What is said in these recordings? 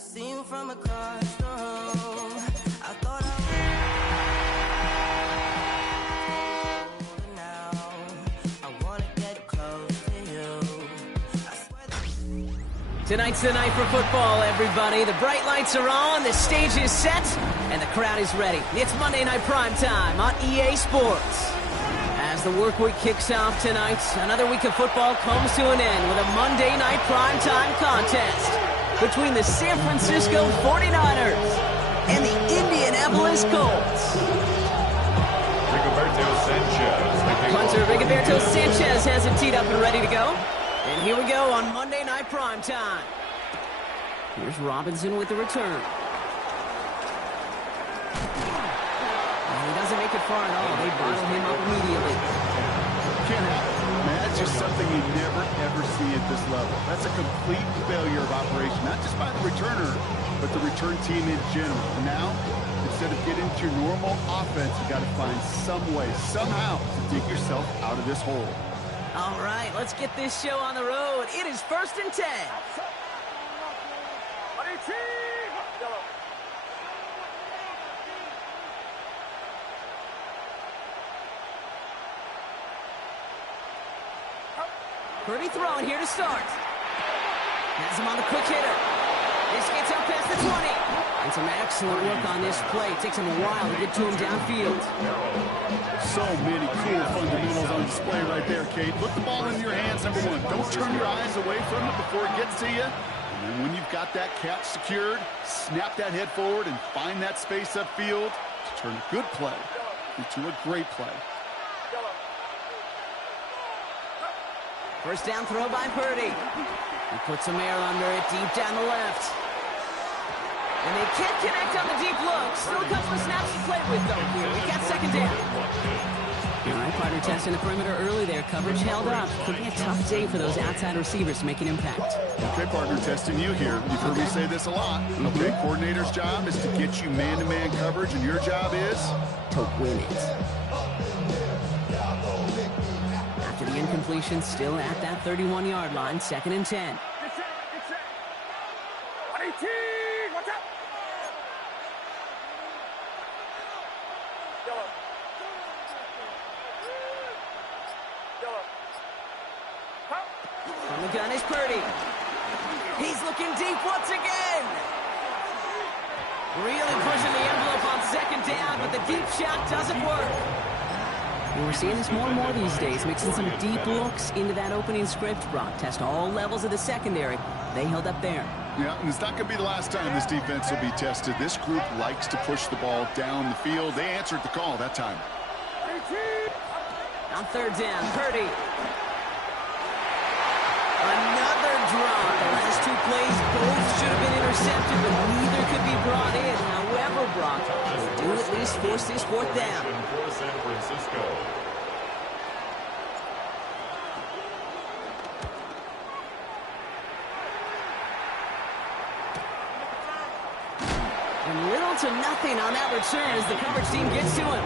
see you from across the room. I thought now I wanna get close to you. Tonight's the night for football, everybody. The bright lights are on, the stage is set, and the crowd is ready. It's Monday Night Primetime on EA Sports. As the work week kicks off tonight, another week of football comes to an end with a Monday Night Primetime contest between the San Francisco 49ers and the Indianapolis Colts. Punter Rigoberto Sanchez has it teed up and ready to go. And here we go on Monday Night Primetime. Here's Robinson with the return. And he doesn't make it far at all. They bottle him up immediately. Can't happen. Man, that's just something you never, ever see at this level. That's a complete failure of operation, not just by the returner, but the return team in general. Now, instead of getting to your normal offense, you got to find some way, somehow, to dig yourself out of this hole. All right, let's get this show on the road. It is 1st and 10. Purdy throwing here to start. Has him on the quick hitter. This gets out past the 20. And some excellent work on this play. It takes him a while to get to him downfield. So many cool fundamentals on display right there, Kate. Put the ball in your hands, number one. Don't turn your eyes away from it before it gets to you. And then when you've got that catch secured, snap that head forward and find that space upfield to turn a good play into a great play. First down throw by Purdy. He puts some air under it deep down the left. And they can't connect on the deep look. Still a couple of snaps to play with, though. Here we got second down. All right, partner testing the perimeter early there. Coverage held up. Could be a tough day for those outside receivers to make an impact. Okay, partner testing you here. You've heard me say this a lot. Okay, coordinator's job is to get you man-to-man coverage, and your job is to win it. After the incompletion, still at that 31-yard line, 2nd and 10. From the gun is Purdy. He's looking deep once again. Really pushing the envelope on 2nd down, but the deep shot doesn't work. And we're seeing this more and more these days, mixing some deep looks into that opening script. Brock test all levels of the secondary. They held up there. Yeah, and it's not going to be the last time this defense will be tested. This group likes to push the ball down the field. They answered the call that time. On 3rd down, Purdy. Another drop. The last 2 plays, both should have been intercepted, but neither could be brought in. However, Brock will do at least force this 4th down. For San Francisco. And little to nothing on that return as the coverage team gets to him.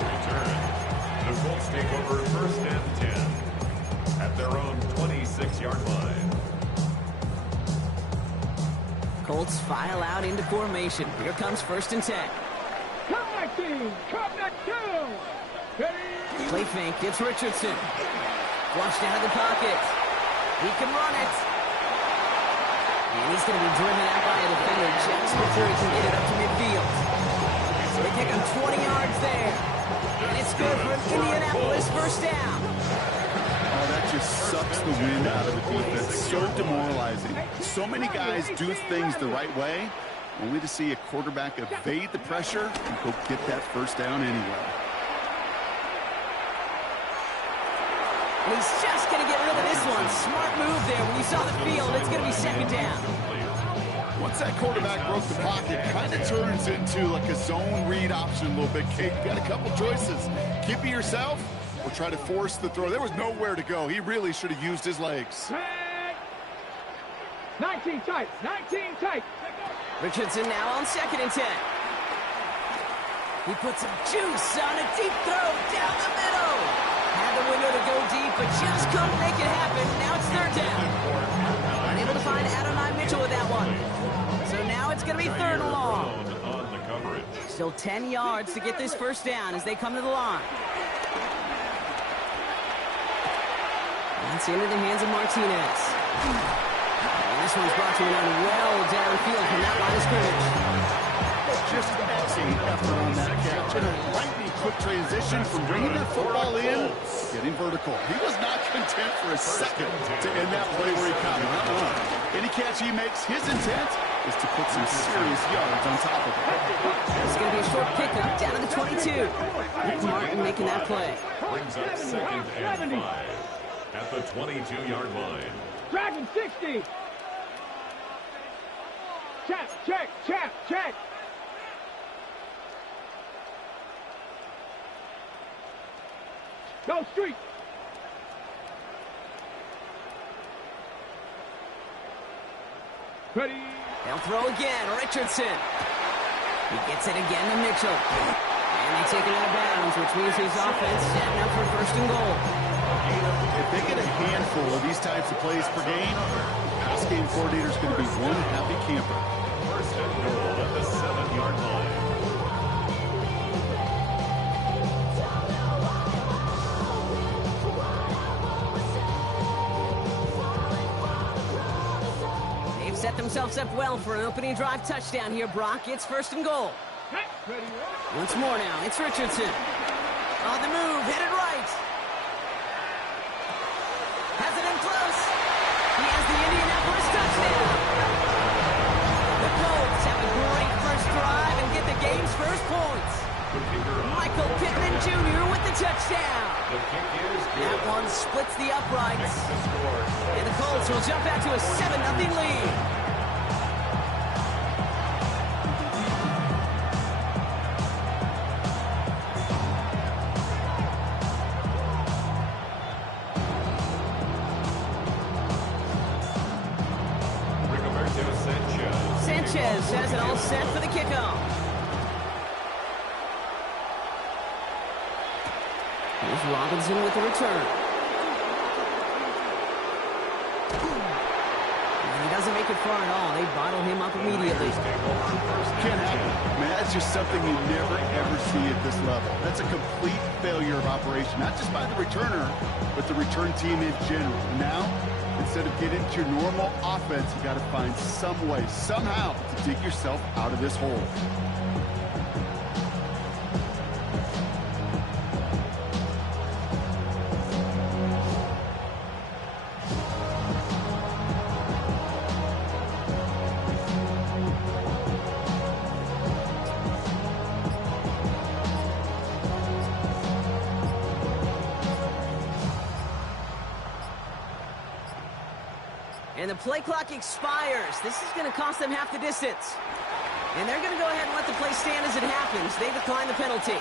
The Colts take over 1st and 10 at their own 26-yard line. Colts file out into formation. Here comes 1st and 10. Play fake, it's Richardson. Flushed out of the pocket. He can run it. And he's going to be driven out by a defender just before he can get it up to midfield. So they take him 20 yards there. And it's good for an Indianapolis 1st down. Oh, that just sucks the wind out of the defense. So demoralizing. So many guys do things the right way, only to see a quarterback evade the pressure and go get that 1st down anyway. And he's just going to get rid of this one. Smart move there. When you saw the field, it's going to be 2nd down. Once that quarterback broke the pocket, kind of turns into like a zone read option a little bit. Kate, got a couple choices. Keep it yourself or try to force the throw. There was nowhere to go. He really should have used his legs. 19 tight. Richardson now on 2nd and 10. He puts some juice on a deep throw down the middle. Had the window to go deep, but just couldn't make it happen. Now it's 3rd down. Unable to find Adonai Mitchell with that one. So So now it's going to be third and long. On the coverage. Still 10 yards to get this first down as they come to the line. That's into the hands of Martinez. And this one's brought to an end well downfield from that line of scrimmage. Just excellent effort on that catch. And a lightning quick transition from bringing that football in, getting vertical. He was not content for a second to end that play where he caught it. Any catch he makes, his intent is to put some serious yards on top of it. It's going to be a short pickup down to the 22. Nick Martin making that play. Brings up 2nd and 5 at the 22-yard line. Dragon 60. Check. Go street. Ready. They'll throw again. Richardson. He gets it again to Mitchell. And they take it out of bounds, which means his offense setting up for first and goal. If they get a handful of these types of plays per game, the pass game coordinator is going to be one happy camper. First and goal at the 7-yard line. They've set themselves up well for an opening drive touchdown here, Brock. It's first and goal. Ready. Once more now, it's Richardson. On the move, headed right. Has it in close. He has the Indianapolis touchdown. The Colts have a great first drive and get the game's first points. Michael Pittman Jr. with the touchdown. The kick is That one splits the uprights. And the Colts will jump out to a 7-0 lead. Sanchez has it all set for the kickoff. Here's Robinson with the return. And he doesn't make it far at all. They bottle him up immediately. Can't happen. Man, that's just something you never, ever see at this level. That's a complete failure of operation, not just by the returner, but the return team in general. Now, instead of getting into your normal offense, you got to find some way, somehow, to dig yourself out of this hole. And the play clock expires. This is going to cost them half the distance. And they're going to go ahead and let the play stand as it happens. They decline the penalty.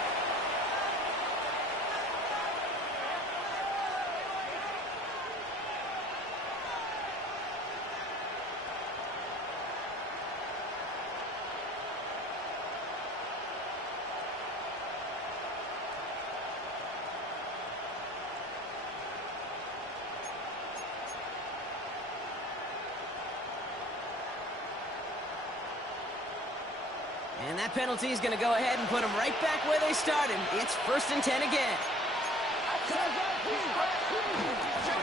And that penalty is going to go ahead and put them right back where they started. It's 1st and 10 again.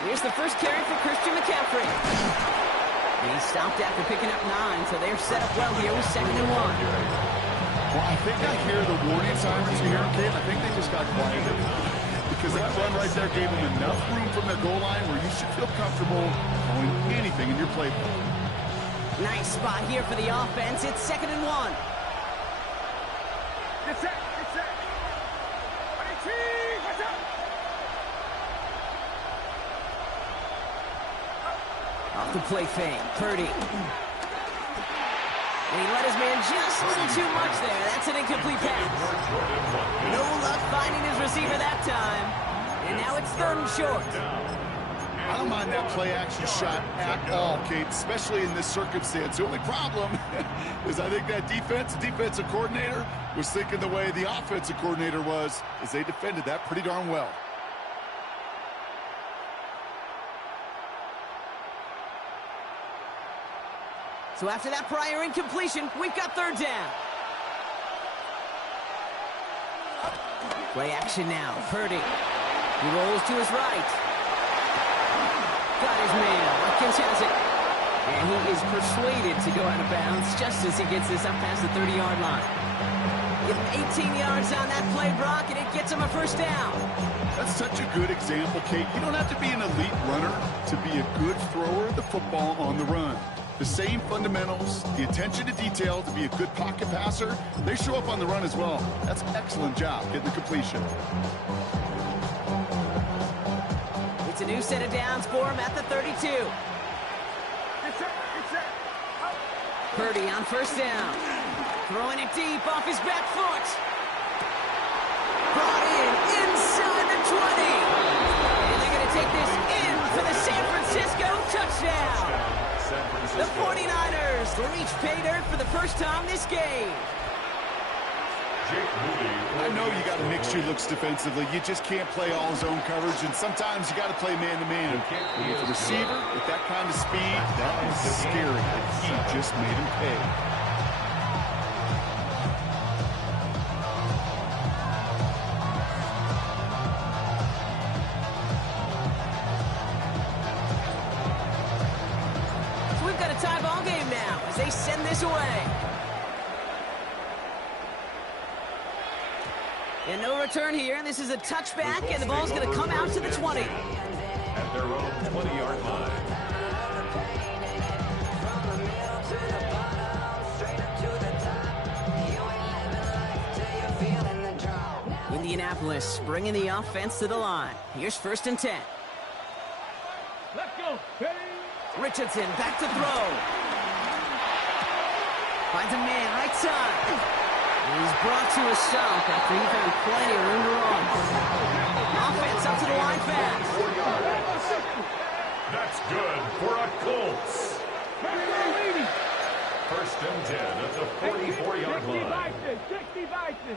Here's the first carry for Christian McCaffrey. He stopped after picking up 9, so they're set up well here with 2nd and 1. Well, I think I hear the warning sirens here, Kate. I think they just got quieted. Because that run right there gave them enough room from the goal line where you should feel comfortable throwing anything in your playbook. Nice spot here for the offense. It's 2nd and 1. Get set. Watch out. Off the play fake, Purdy. And he let his man just a little too much there. That's an incomplete pass. No luck finding his receiver that time. And now it's 3rd and short. I don't mind that play action shot at all, Kate, especially in this circumstance. The only problem is I think that defensive coordinator was thinking the way the offensive coordinator was, as they defended that pretty darn well. So after that prior incompletion, we've got third down. Play action now. Purdy. He rolls to his right. Got his man. Watkins has it. And he is persuaded to go out of bounds just as he gets this up past the 30-yard line. Give him 18 yards on that play, Brock, and it gets him a first down. That's such a good example, Kate. You don't have to be an elite runner to be a good thrower of the football on the run. The same fundamentals, the attention to detail to be a good pocket passer, they show up on the run as well. That's an excellent job getting the completion. It's a new set of downs for him at the 32. Purdy on first down. Throwing it deep off his back foot. Brought in inside the 20. And they're going to take this in for the San Francisco touchdown. The 49ers reach pay dirt for the first time this game. I know you got to mix your looks defensively. You just can't play all zone coverage, and sometimes you got to play man-to-man. And with a receiver with that kind of speed, that is scary. And he just made him pay. So we've got a tie ball game now as they send this away. And no return here. This is a touchback, and the ball's going to come out to the 20. At their own 20-yard line. Indianapolis bringing the offense to the line. Here's 1st and 10. Let's go. Ready? Richardson back to throw. Finds a man right side. He's brought to a stop after he found plenty of room to run. Offense up to the line fast. That's good for a Colts. 1st and 10 at the 44-yard line. 60 Bison.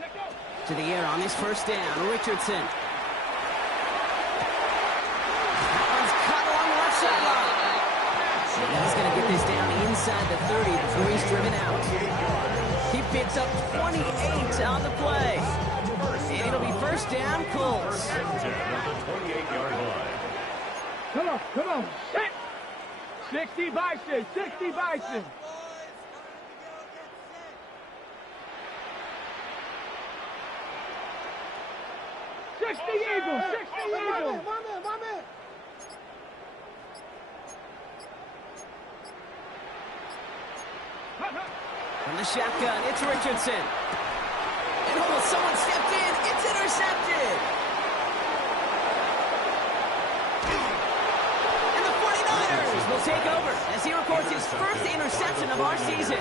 Let's go. To the air on this first down. Richardson. That one's cut along the left sideline. And he's going to get this down inside the 30 before he's driven out. He picks up 28 on the play. And it'll be first down, Colts. 1st and 10 at the 28-yard line. Come on. Set. 60 Bison. 60 Bison. Eagles. 60 Eagles. From the shotgun, it's Richardson. And almost someone stepped in. It's intercepted. And the 49ers will take over as he records his first interception of our season.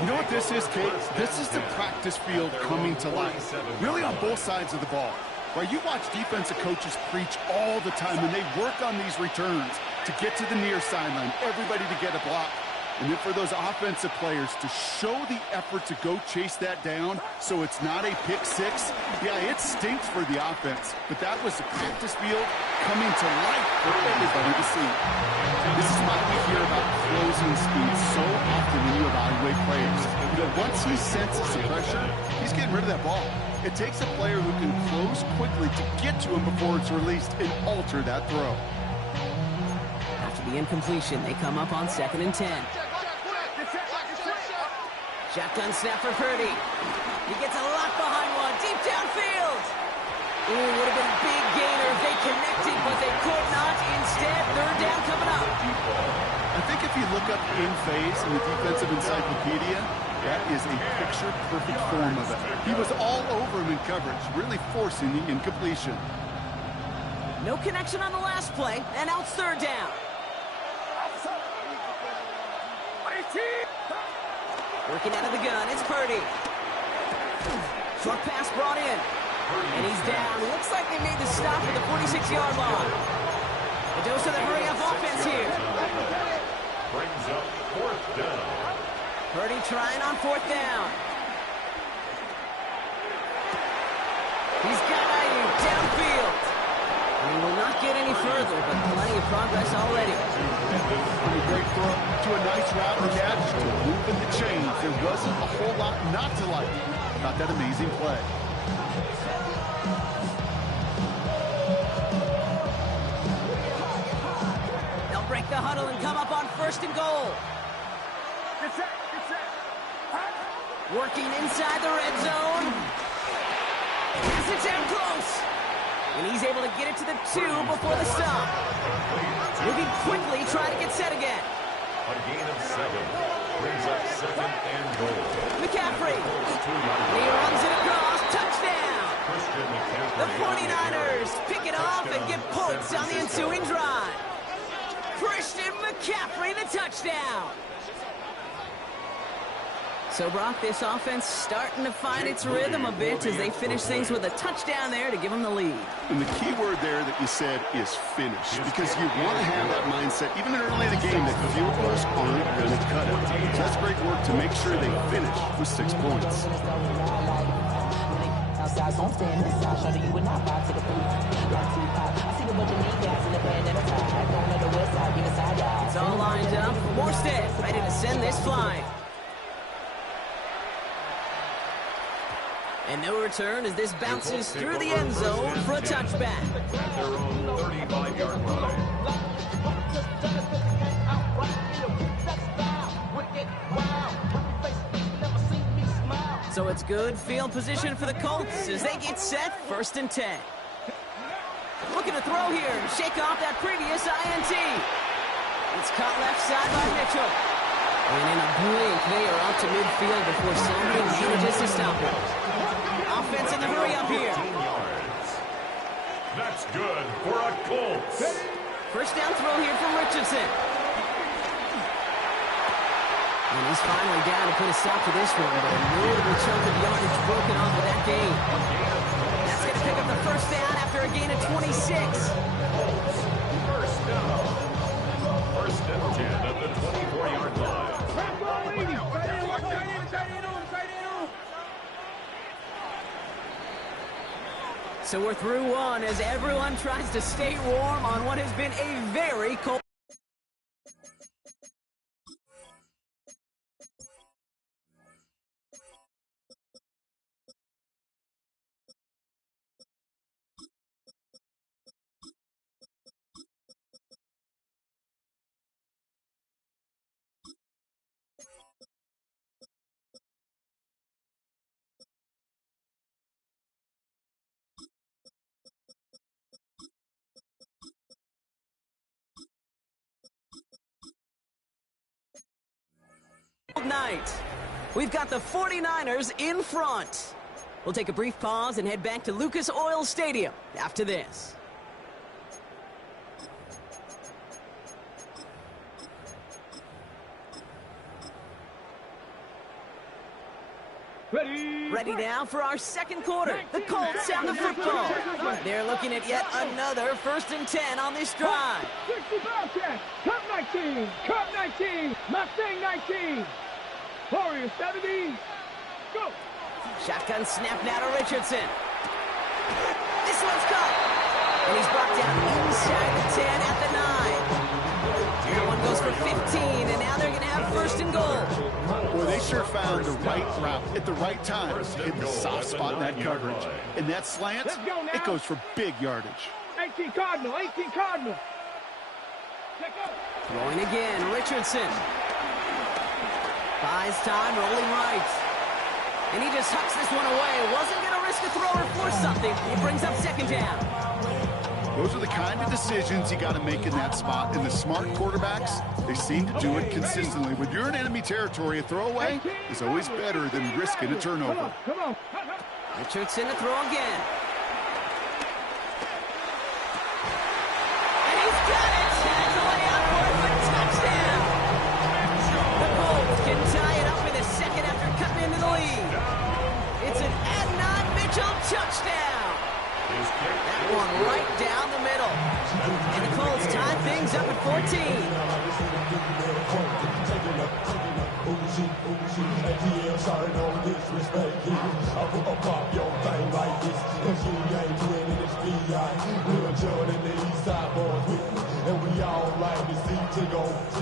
You know what this is, Kate? This is the practice field coming to life. Really on both sides of the ball. Right, you watch defensive coaches preach all the time, and they work on these returns to get to the near sideline, everybody to get a block. And then for those offensive players to show the effort to go chase that down so it's not a pick six, yeah, it stinks for the offense. But that was the practice field coming to life for everybody to see. This is why we hear about closing speed so often when you evaluate players. You know, once he senses the pressure, he's getting rid of that ball. It takes a player who can close quickly to get to him before it's released and alter that throw. After the incompletion, they come up on 2nd and 10. Shotgun snap for Purdy. He gets a lock behind one, deep downfield. Ooh, would have been a big gainer if they connected, but they could not. Instead, 3rd down coming up. I think if you look up in phase in the defensive encyclopedia, that is a picture-perfect form of it. He was all over him in coverage, really forcing the incompletion. No connection on the last play, and now it's 3rd down. Working out of the gun, it's Purdy. Short pass brought in. And he's down. Looks like they made the stop at the 46-yard line. A dose of the hurry-up offense here. Brings up 4th down. Purdy trying on 4th down. He's got Ayuk downfield. And he will not get any further, but plenty of progress already. From a great throw to a nice route and catch to moving the chains. There wasn't a whole lot not to like about that amazing play. They'll break the huddle and come up on 1st and goal. Good set, good set. Working inside the red zone. Yes, it's out close. And he's able to get it to the 2 before the stop. Moving quickly, trying to get set again. A gain of 7 brings up 2nd and goal. McCaffrey. He runs it across. Touchdown. The 49ers pick it off and get points on the ensuing drive. Christian McCaffrey, the touchdown. So, Brock, this offense starting to find its rhythm a bit as they finish things with a touchdown there to give them the lead. And the key word there that you said is finish, because you want to have that mindset, even early in the game, that field goals aren't going to cut it. So that's great work to make sure they finish with 6 points. It's all lined up. Morstead ready to send this flying. And no return as this bounces through the end zone for a touchback. At their own 35-yard line. So it's good field position for the Colts as they get set 1st and 10. Looking to throw here, shake off that previous INT. It's caught left side by Mitchell. And in a blink, they are out to midfield before somebody manages to stop it. Offense in the hurry up here. 15 yards. That's good for a Colts. 1st down throw here from Richardson. And he's finally down to put a stop to this one, but a notable chunk of yardage broken off of that gain. That's going to pick up the 1st down after a gain of 26. 1st down. 1st and 10 at the 24-yard line. So we're through one as everyone tries to stay warm on what has been a very cold. Night. We've got the 49ers in front. We'll take a brief pause and head back to Lucas Oil Stadium after this. Ready now for our 2nd quarter. The Colts have the football. They're looking at yet another 1st and 10 on this drive. 65 10. Cup 19. Cup 19. Mustang 19. Warriors 70. Go. Shotgun snap now to Richardson. This one's caught. And he's brought down inside the 10 at the 9. That one goes for 15, and now they're going to have 1st and goal. Well, they sure found the right route at the right time to hit the soft spot in that coverage. And that slant, it goes for big yardage. 18 Cardinal. 18 Cardinal. Check out. Throwing again, Richardson. Buys time, rolling right. And he just hucks this one away. Wasn't going to risk a throw or force something. It brings up 2nd down. Those are the kind of decisions you got to make in that spot. And the smart quarterbacks, they seem to do it consistently. When you're in enemy territory, a throwaway is always better than risking a turnover. Come on. Richardson to throw again. And he's got it. That's a layup for a touchdown. The Colts can tie it up in a second after cutting into the lead. It's an Adnan Mitchell touchdown. That one right down the middle. And the Colts tie things up at 14. sideboard with me, and we all like to see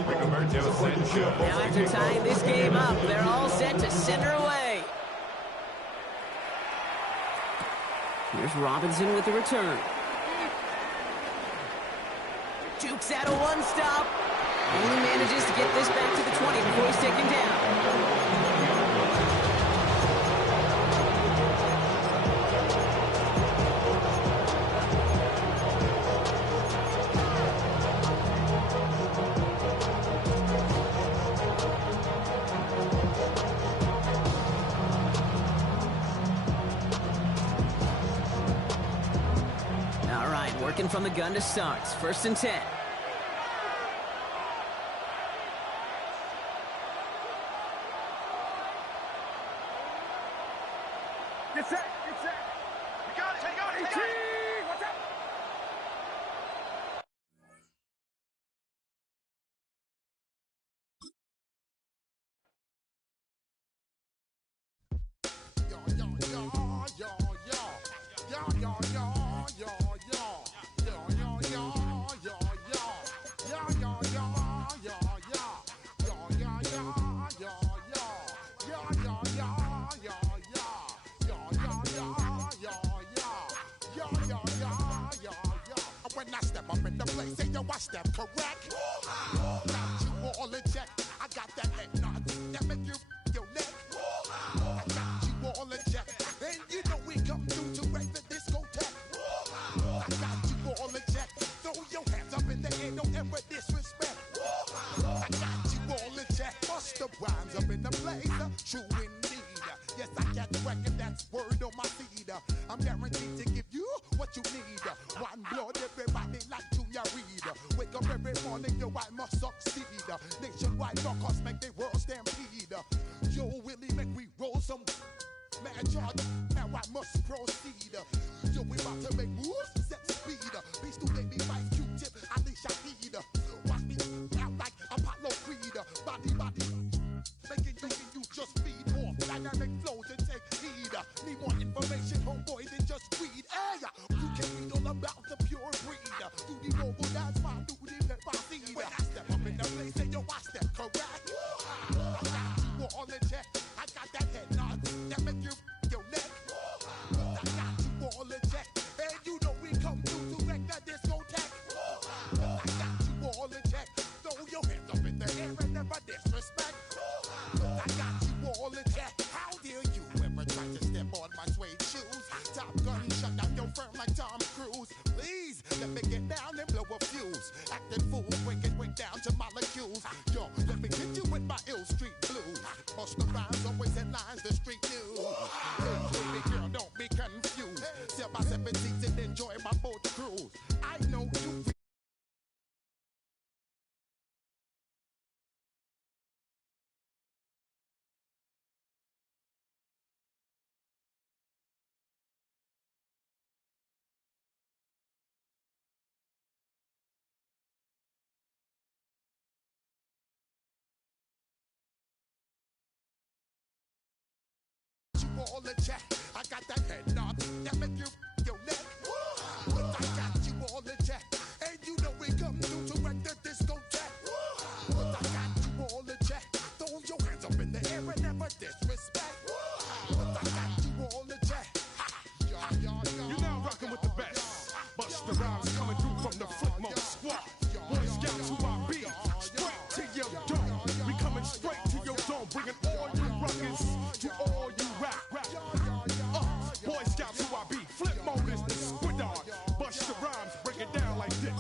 Rigoberto Sanchez. Now after tying this game up, they're all set to send her away. Here's Robinson with the return. Jukes out a one-stop. Only manages to get this back to the 20 before he's taken down. All right, working from the gun to start. 1st and 10. Get set, get set. We got it, we got it, we got it. What's up? When I step up in the place, say yo, I step correct. Got you all in check. I got that head nod that make you your neck. I got you all in check, and you know we come through to wreck the discotheque. I got you all in check. Throw your hands up in the air, don't ever disrespect. I got you all in check. Bust the rhymes up in the place, true indeed. Yes, I got record, that's word on my feed. I'm guaranteed to give you what you need. One blood, everybody like Junior Reed. Wake up every morning, yo, I must succeed. Nationwide knockouts make the world stampede. Yo, Willie, make we roll some man charge. Now I must proceed. Yo, we about to make moves, set speed. Beast to make me fight Q-tip, Ali Shahid. Watch me out like Apollo Creed. Body, making you just feed more dynamic flows and take heed. Need more information, homeboy, than just weed. Hey, you can read all about the pure breed. Do the noble dance, my duty, let my seed. When I step up in the place, say yo, I step correct. I got you all in check. I got that head nod that make you your neck. I got you all in check, and you know we come through to wreck the discotheque. I got you all in check. Throw your hands up in the air and never disrespect. I got you all in check. How dare you ever try to step on my suede shoes? Top Gun shut down your firm like Tom Cruise. Please let me get down and blow a fuse. Acting fool, breaking way down to molecules. Yo, let me hit you with my ill street blues. Bust the rhymes, always headlines, the street news. Hey, baby girl, don't be confused. Sell my 17s and enjoy my boat cruise. I know you. All in check. I got that head nod that make you your neck. But I got you all in check, and you know we come through to wreck the discotheque. But I got you all in check. Throw your hands up in the air and never disrespect. But I got you all in check. You're now rocking with the best. Bust the rhymes coming through from the footmost squad. Boy Scouts who I be. Straight to your dome. We coming straight to your dome. Bringing all you rockers to all you rap. Boy Scouts who I be. Flip mode is the squid dog. Bust the rhymes. Break it down like this.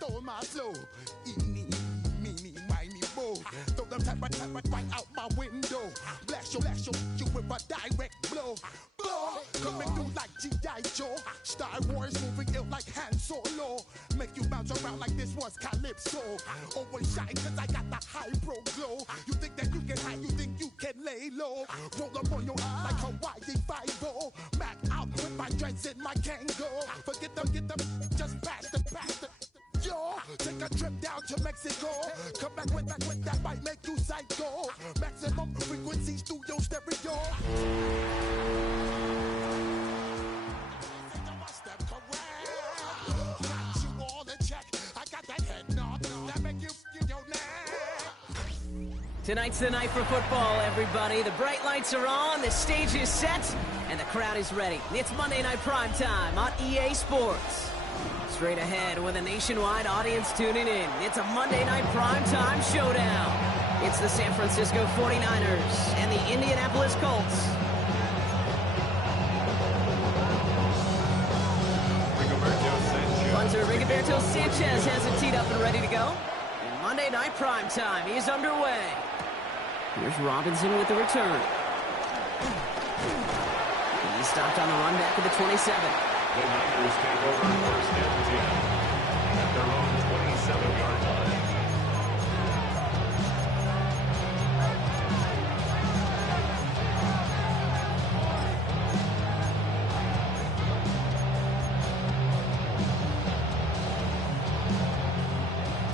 Throw my flow. Eeny, meeny, miny, mo. Throw them type right out my window. Blast you with a direct blow. Coming through like G.I. Joe. Star Wars moving ill like Han Solo. Make you bounce around like this was Calypso. Always shine cause I got the high pro glow. You think that you can hide, you think you can lay low. Roll up on your eye like Hawaii 5-0. Mac out with my dreads in my Kango. Forget them, just pass the. Yo, take a trip down to Mexico. Come back with that might make you psycho. Maximum frequency studio stereo. Tonight's the night for football, everybody. The bright lights are on, the stage is set, and the crowd is ready. It's Monday Night Primetime on EA Sports. Straight ahead with a nationwide audience tuning in. It's a Monday Night Primetime showdown. It's the San Francisco 49ers and the Indianapolis Colts. Punter Rigoberto Sanchez has it teed up and ready to go. And Monday Night Primetime is underway. Here's Robinson with the return. He stopped on the run back at the 27. The Niners take over first and 10 at their own 27-yard line.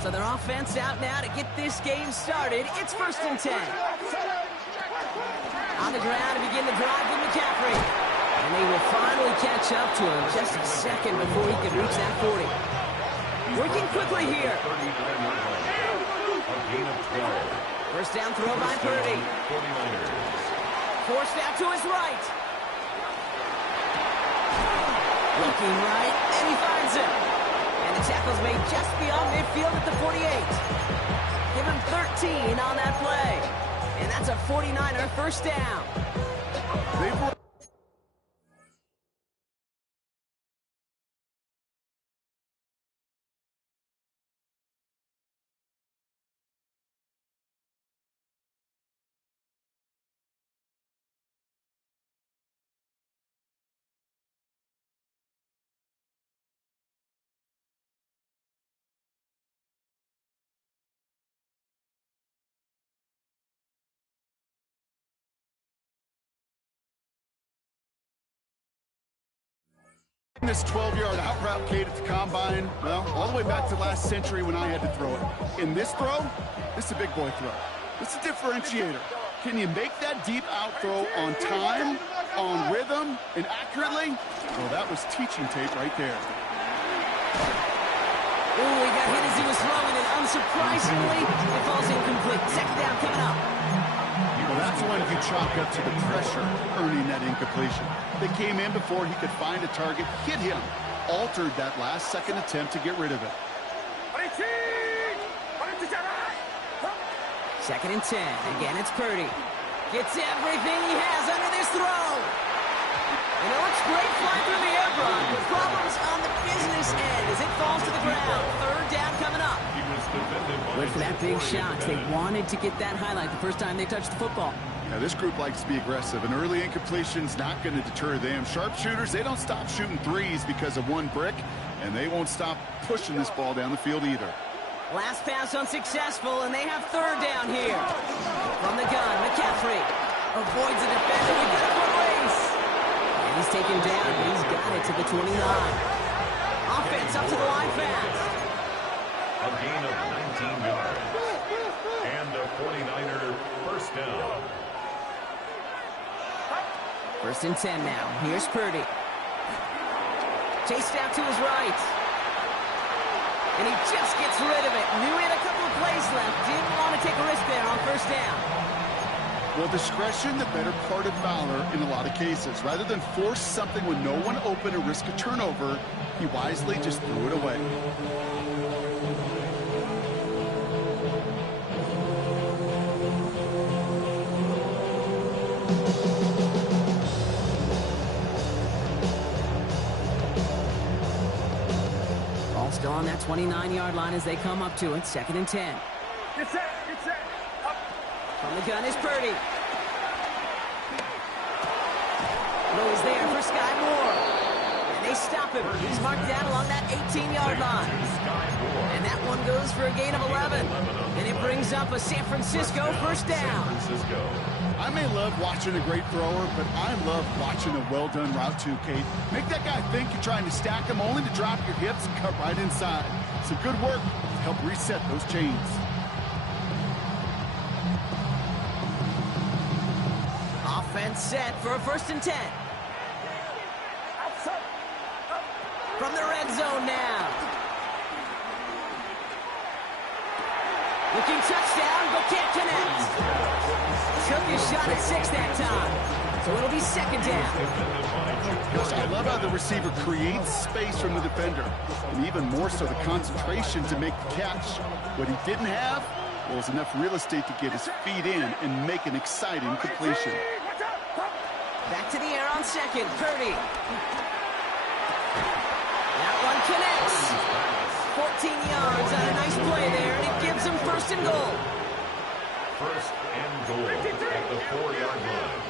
So their offense out now to get this game started. It's first and 10. On the ground to begin the drive with McCaffrey. And they will finally catch up to him just a second before he could reach that 40. Working quickly here. First down throw by Purdy. Forced out to his right. Looking right, and he finds him. And the tackle's made just beyond midfield at the 48. Give him 13 on that play. And that's a 49er first down. This 12-yard out route, Kate, at the combine, well, all the way back to last century when I had to throw it. In this throw, this is a big boy throw. This is a differentiator. Can you make that deep out throw on time, on rhythm, and accurately? Well, that was teaching tape right there. Ooh, he got hit as he was throwing it. Unsurprisingly, it falls incomplete. Second down coming up. Well, that's when you chalk up to the pressure earning that incompletion. They came in before he could find a target, hit him, altered that last-second attempt to get rid of it. Second and 10. Again, it's Purdy. Gets everything he has under this throw. And it looks great flying through the air, Brock. The problems on the business end as it falls to the ground. Third down coming up. Wait for that big shot. They wanted to get that highlight the first time they touched the football. Yeah, this group likes to be aggressive. An early incompletion's not going to deter them. Sharpshooters, they don't stop shooting threes because of one brick, and they won't stop pushing this ball down the field either. Last pass unsuccessful, and they have third down here. From the gun, McCaffrey avoids the defender. We got a foot race. And he's taken down. He's got it to the 29. Offense up to the line fast. A gain of 19 yards. And a 49er first down. First and 10 now. Here's Purdy. Chased out to his right. And he just gets rid of it. Knew he had a couple of plays left. Didn't want to take a risk there on first down. Well, discretion, the better part of valor in a lot of cases. Rather than force something when no one open and risk a turnover, he wisely just threw it away. Ball still on that 29-yard line as they come up to it. Second and 10. Get set, up. From the gun is Purdy. Goes there for Sky Moore. And they stop him. He's marked down along that 18-yard line. And that one goes for a gain of 11. And it brings up a San Francisco first down. I may love watching a great thrower, but I love watching a well-done route too, Kate. Make that guy think you're trying to stack him only to drop your hips and cut right inside. Some good work to help reset those chains. Offense set for a first and 10. From the red zone now. Looking touchdown, but can't connect. Took his shot at 6 that time. So it'll be second down. Gosh, I love how the receiver creates space from the defender, and even more so the concentration to make the catch. What he didn't have was enough real estate to get his feet in and make an exciting completion. Back to the air on second, Purdy. That one connects. 14 yards on a nice play there, and it gives him first and goal. First and goal at the 4-yard line.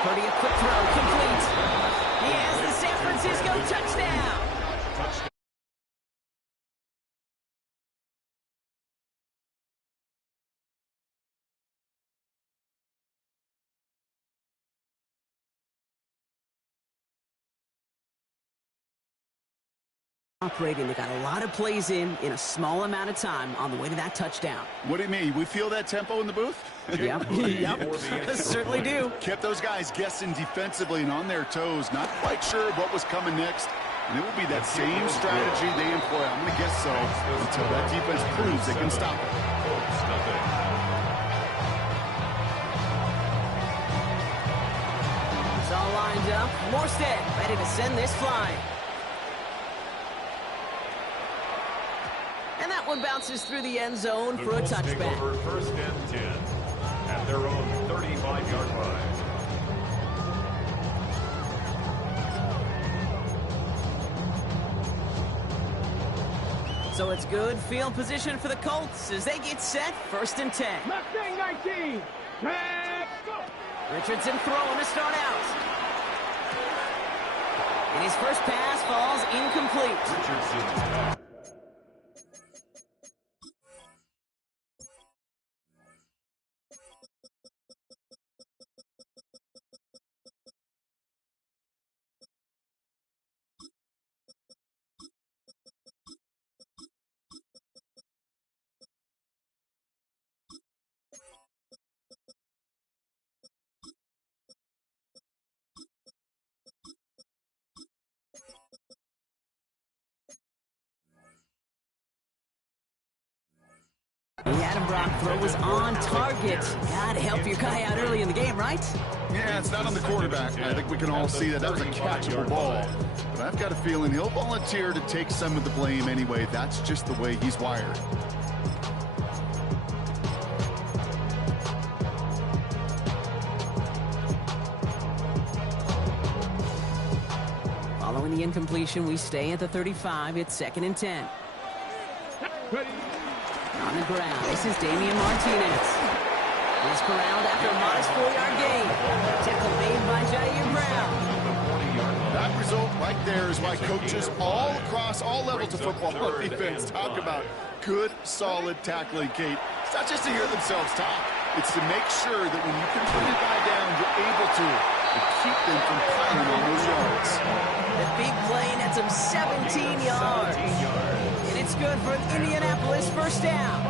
Purdy, a quick throw, complete. He has the San Francisco touchdown. Operating, they got a lot of plays in a small amount of time on the way to that touchdown. What do you mean? We feel that tempo in the booth? Yep, certainly do. Kept those guys guessing defensively and on their toes, not quite sure what was coming next. And it will be that same strategy they employ, I'm going to guess so, until that defense proves they can stop it. It's all lined up. Morstead ready to send this flying. And that one bounces through the end zone for a touchback. Over first and 10 at their own 35-yard line. So it's good field position for the Colts as they get set, first and 10. Mustang 19. Let's go. Richardson throwing to start out. And his first pass falls incomplete. Richardson. The Adam Brock throw was on target. Gotta help your guy out early in the game, right? Yeah, it's not on the quarterback. I think we can all see that was a catchable ball. But I've got a feeling he'll volunteer to take some of the blame anyway. That's just the way he's wired. Following the incompletion, we stay at the 35. It's second and 10. On the ground, this is Damian Martinez. He's corralled after a modest 4-yard gain. Tackle made by Jair Brown. That result right there is why coaches all across all levels of football defense talk about good, solid tackling, Kate. It's not just to hear themselves talk. It's to make sure that when you can put a guy down, you're able to keep them from piling on those yards. The big play nets him 17 yards. And it's good for an Indianapolis first down.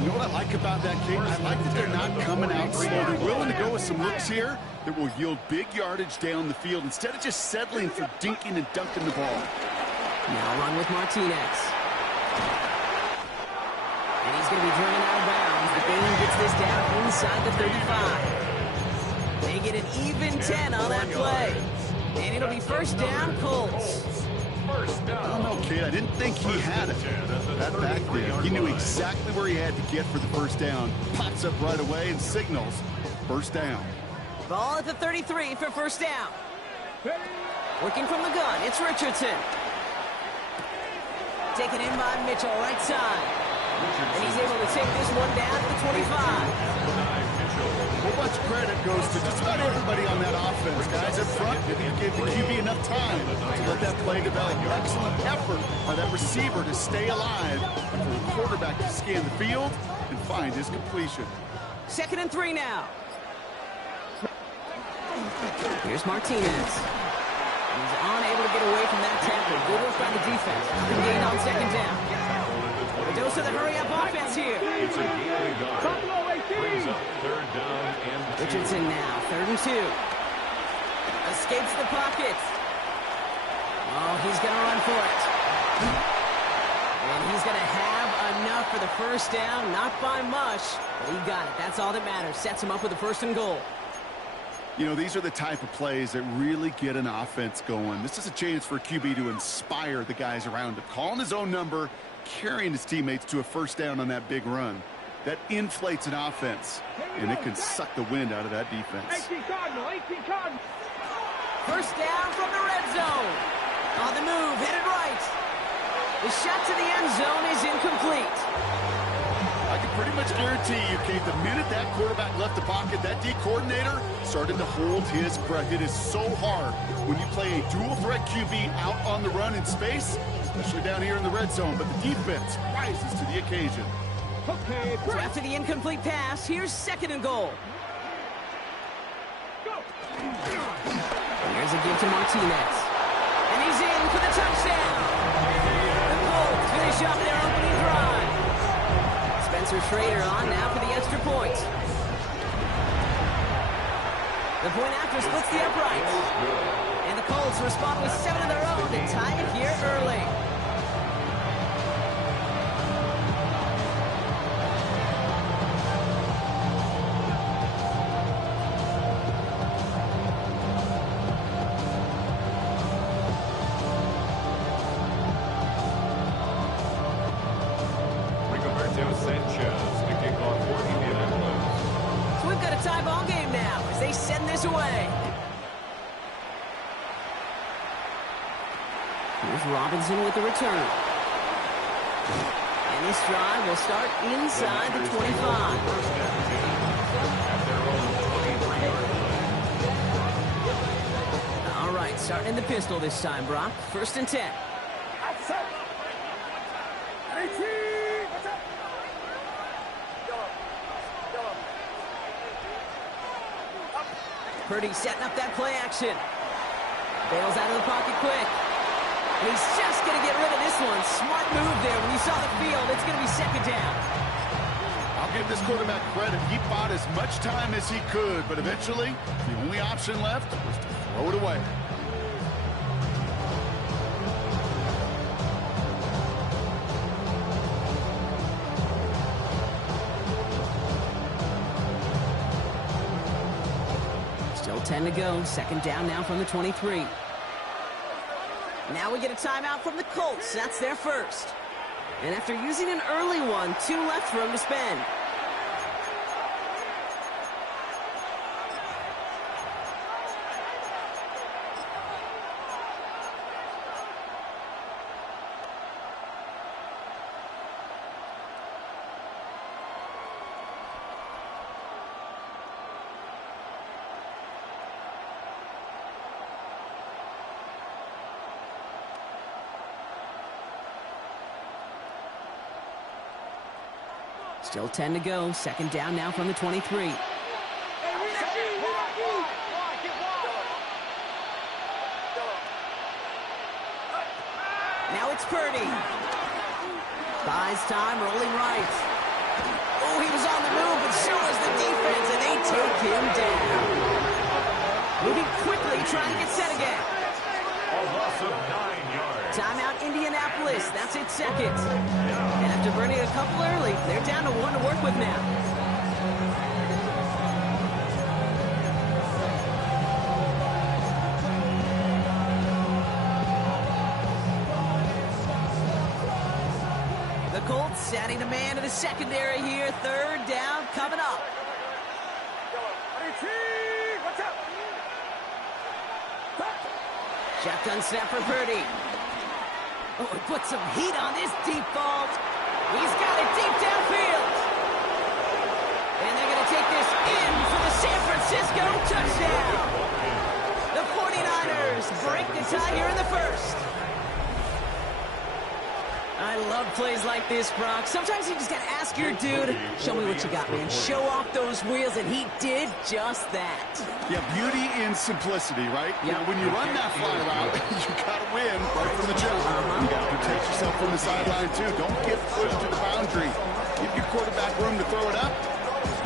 You know what I like about that, Kate? I like that they're not coming out slow. They're willing to go with some looks here that will yield big yardage down the field instead of just settling for dinking and dunking the ball. Now run with Martinez. And he's going to be driven out of bounds. The game gets this down inside the 35. They get an even 10 on that play. And it'll be first down, Colts. I don't know, Kate. I didn't think he had it. That back there, he knew exactly where he had to get for the first down. Pops up right away and signals first down. Ball at the 33 for first down. Working from the gun, it's Richardson. Taken in by Mitchell, right side. And he's able to take this one down to the 25. Well, much credit goes to just about everybody on that offense. Guys up front, you gave the QB enough time to let that play develop. Excellent effort by that receiver to stay alive and for the quarterback to scan the field and find his completion. Second and 3 now. Here's Martinez. He's unable to get away from that tackle. Good work by the defense. Good gain on second down. A dose of the hurry-up offense here. It's a gain of yards. Brings up third down and 2. Richardson now, 3rd and 2. A escapes the pocket. Oh, he's going to run for it. And he's going to have enough for the first down. Not by much, but he got it. That's all that matters. Sets him up with a 1st and goal. You know, these are the type of plays that really get an offense going. This is a chance for a QB to inspire the guys around him. Calling his own number, carrying his teammates to a 1st down on that big run. That inflates an offense, and it can suck the wind out of that defense. 18 Cardinal, 18 Cardinal. 1st down from the red zone. On the move, headed right. The shot to the end zone is incomplete. I can pretty much guarantee you, Kate, the minute that quarterback left the pocket, that D coordinator started to hold his breath. It is so hard when you play a dual-threat QB out on the run in space, especially down here in the red zone, but the defense rises to the occasion. Okay, So after the incomplete pass, here's 2nd and goal. Here's a give to Martinez. And he's in for the touchdown. The Colts finish up their opening drive. Spencer Schrader on now for the extra point. The point after splits the uprights. And the Colts respond with 7 of their own to tie it here early. So we've got a tie ball game now as they send this away. Here's Robinson with the return. And this drive will start inside the 25. All right, starting in the pistol this time, Brock. 1st and 10. Outside. 18. What's up? Purdy setting up that play action. Bails out of the pocket quick. And he's just going to get rid of this one. Smart move there. When you saw the field, it's going to be 2nd down. I'll give this quarterback credit. He bought as much time as he could, but eventually, the only option left was to throw it away. Still 10 to go. 2nd down now from the 23. Now we get a timeout from the Colts. That's their first. And after using an early one, 2 left for him to spend. Still 10 to go. 2nd down now from the 23. Now it's Purdy. Buys time, rolling right. Oh, he was on the move, but so was the defense, and they take him down. Moving quickly, trying to get set again. A loss of 9 yards. Timeout, Indianapolis. That's its 2nd. And after burning a couple early, they're down to 1 to work with now. The Colts setting a man to the secondary here. 3rd down coming up. 18. What's up? Shotgun snap for Purdy. Oh, he put some heat on this deep ball. He's got it deep downfield. And they're going to take this in for the San Francisco touchdown. The 49ers break the tie here in the first. I love plays like this, Brock. Sometimes you just got to ask your dude, show me what you got, man. Show off those wheels, and he did just that. Yeah, beauty in simplicity, right? You know, when you run that fly route, you got to win right from the jump. You got to protect yourself from the sideline, too. Don't get pushed to the boundary. Give your quarterback room to throw it up.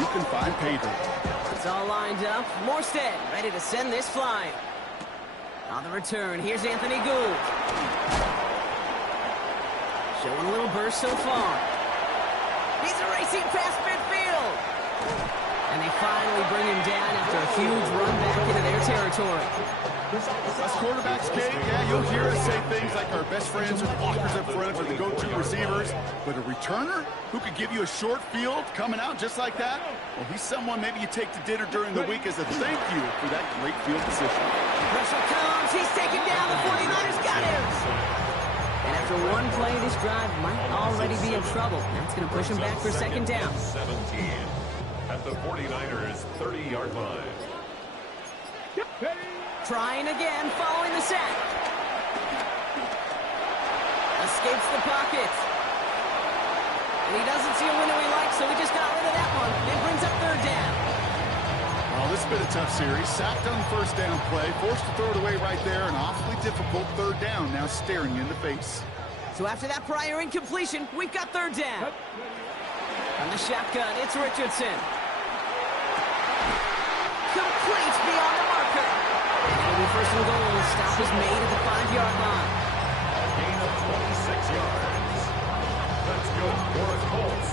You can find pay dirt. It's all lined up. Morstead ready to send this flying. On the return, here's Anthony Gould. Showing a little burst so far. He's racing past midfield. And they finally bring him down after a huge run back into their territory. Us quarterbacks, Kate, yeah, you'll hear us say things like our best friends are the blockers up front or the go-to receivers. But a returner who could give you a short field coming out just like that, well, he's someone maybe you take to dinner during the week as a thank you for that great field position. Pressure comes. He's taken down. The 49ers got him. And after one play, this drive might already be in trouble. That's going to push him back for second down. 17 at the 49ers 30-yard line. Trying again, following the sack. Escapes the pocket. And he doesn't see a window he likes, so he just got rid of that one. It brings up third down. Well, this has been a tough series. Sacked on the first down play, forced to throw it away right there. An awfully difficult third down now staring you in the face. So after that prior incompletion, we've got third down. On the shotgun, it's Richardson. Complete beyond the marker. It'll be first and goal. Stop is made at the 5-yard line. A gain of 26 yards. Let's go for the Colts.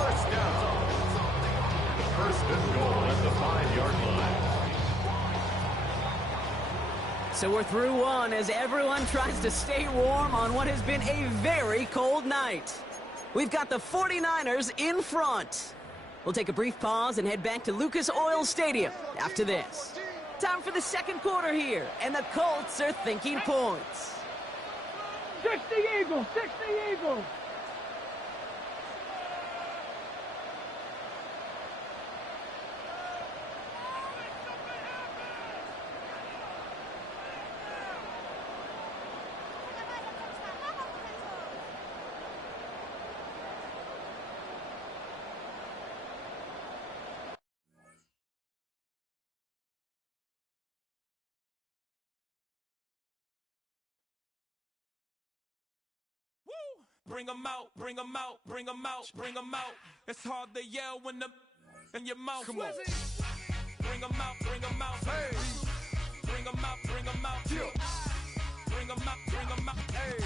First down. First and goal at the 5-yard line. So we're through one as everyone tries to stay warm on what has been a very cold night. We've got the 49ers in front. We'll take a brief pause and head back to Lucas Oil Stadium after this. Time for the second quarter here, and the Colts are thinking points. 60 Eagles, 60 Eagles. Bring 'em out, bring 'em out, bring 'em out, bring 'em out. It's hard to yell when the in your mouth. Come on. Bring 'em out, bring 'em out. Hey. Bring 'em out, bring 'em out. Bring 'em out, bring 'em out. Hey.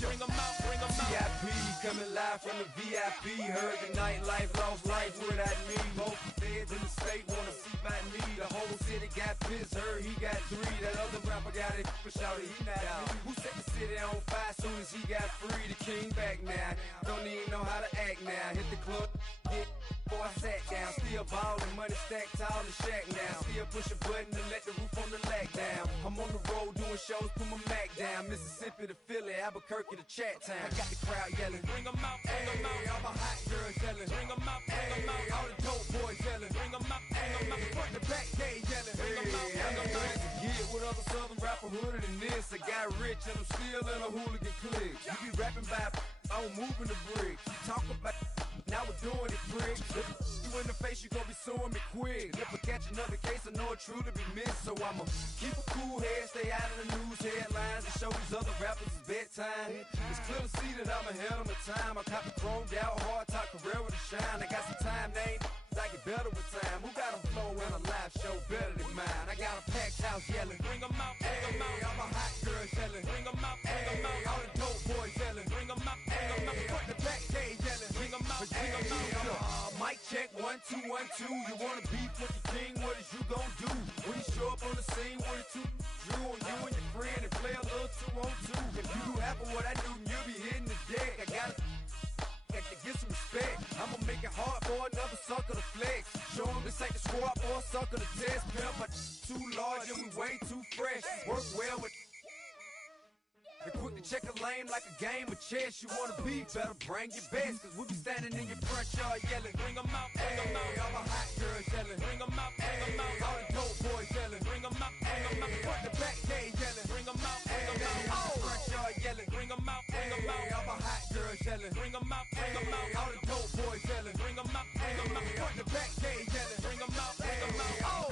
Bring 'em out, bring 'em out. VIP coming live from the VIP. Heard the nightlife, lost life without me. Both feds in the state wanna see my knee. The whole city got pissed, heard he got 3. That other rapper got it for shouted, he not out. Who set the city on fire soon as he got free? The king back now, don't even know how to act now. Hit the club, hit before I sat down. Still ballin', money stacked tall and shack now. Still push a button to let the roof on the lag down. I'm on the road doing shows, put my Mac down. Mississippi to Philly, Albuquerque to Chat Town. I got the crowd yelling, bring 'em out, bring 'em out. All my hot girls yelling, bring 'em out, bring 'em out. All the dope boys yelling, bring 'em out, bring 'em out. Front to back, they yelling, bring 'em out, bring 'em out. Get with other southern rapper hooded than this. I got rich and I'm still in a hooligan clique. You be rapping by, I'm moving the bricks. You talk about, now we're doing it, prick. You in the face, you gon' be suing me quick. If I catch another case, I know it truly be missed. So I'ma keep a cool head, stay out of the news headlines, and show these other rappers it's bedtime. It's clear to see that I'm ahead of my time. I copy chromed out, hard top career with a shine. I got some time, name. I get better with time. Who got a flow and a live show better than mine? I got a packed house yelling, bring 'em out, bring 'em out. All my hot girls yelling, bring 'em out, bring 'em out. All the dope boys yelling, bring 'em out, bring 'em out. Front the back, they yelling, bring 'em out, bring 'em out. Mic check, 1 2 1 2. You wanna beef with the king? What is you gon' do when you show up on the scene with a 2 Drew on you and your friend and play a little 2 on 2? If you do half of what I do, you'll be hitting the deck. I gotta to get some respect. I'ma make it hard for another sucker to flex. Show him this ain't the squad for a sucker to test. Pimp, but too large and we way too fresh. Work well with and quick to check a lane like a game of chess. You wanna be better, bring your best. Cause we be standing in your front yard yelling, bring 'em out, bring 'em out. All my hot girls yelling, bring 'em out, bring 'em out. All the dope boys yelling, bring 'em out, bring 'em out. Front the back, they yelling, bring 'em out, bring 'em out. Front yard yelling, bring 'em out, bring 'em out. All my hot girls yelling, bring 'em out, bring 'em out. All the dope boys yelling, bring 'em out, bring 'em out. Front the back, they yelling, bring 'em out, bring 'em out.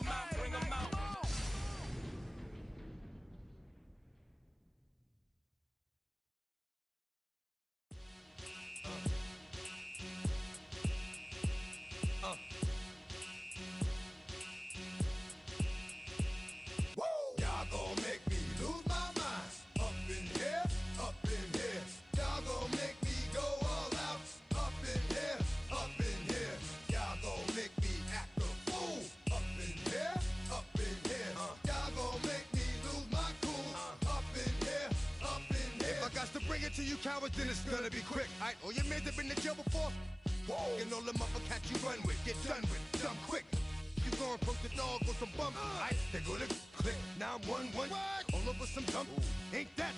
'em out, bring 'em out. Y'all gon' make me lose my mind. Up in here, up in here. Y'all gon' make me go all out. Up in here, up in here. Y'all gon' make me act a fool. Up in here, up in here. Y'all gon' make me lose my cool. Up in here, up in here. If I got to bring it to you cowards, then it's gonna be quick. Alright, all your men have been to jail before? Whoa. And all them other cats you run with, get done with, done quick. You gon' approach the dog with some bumps. Alright, they gonna click 911. All over some dump. Ain't that?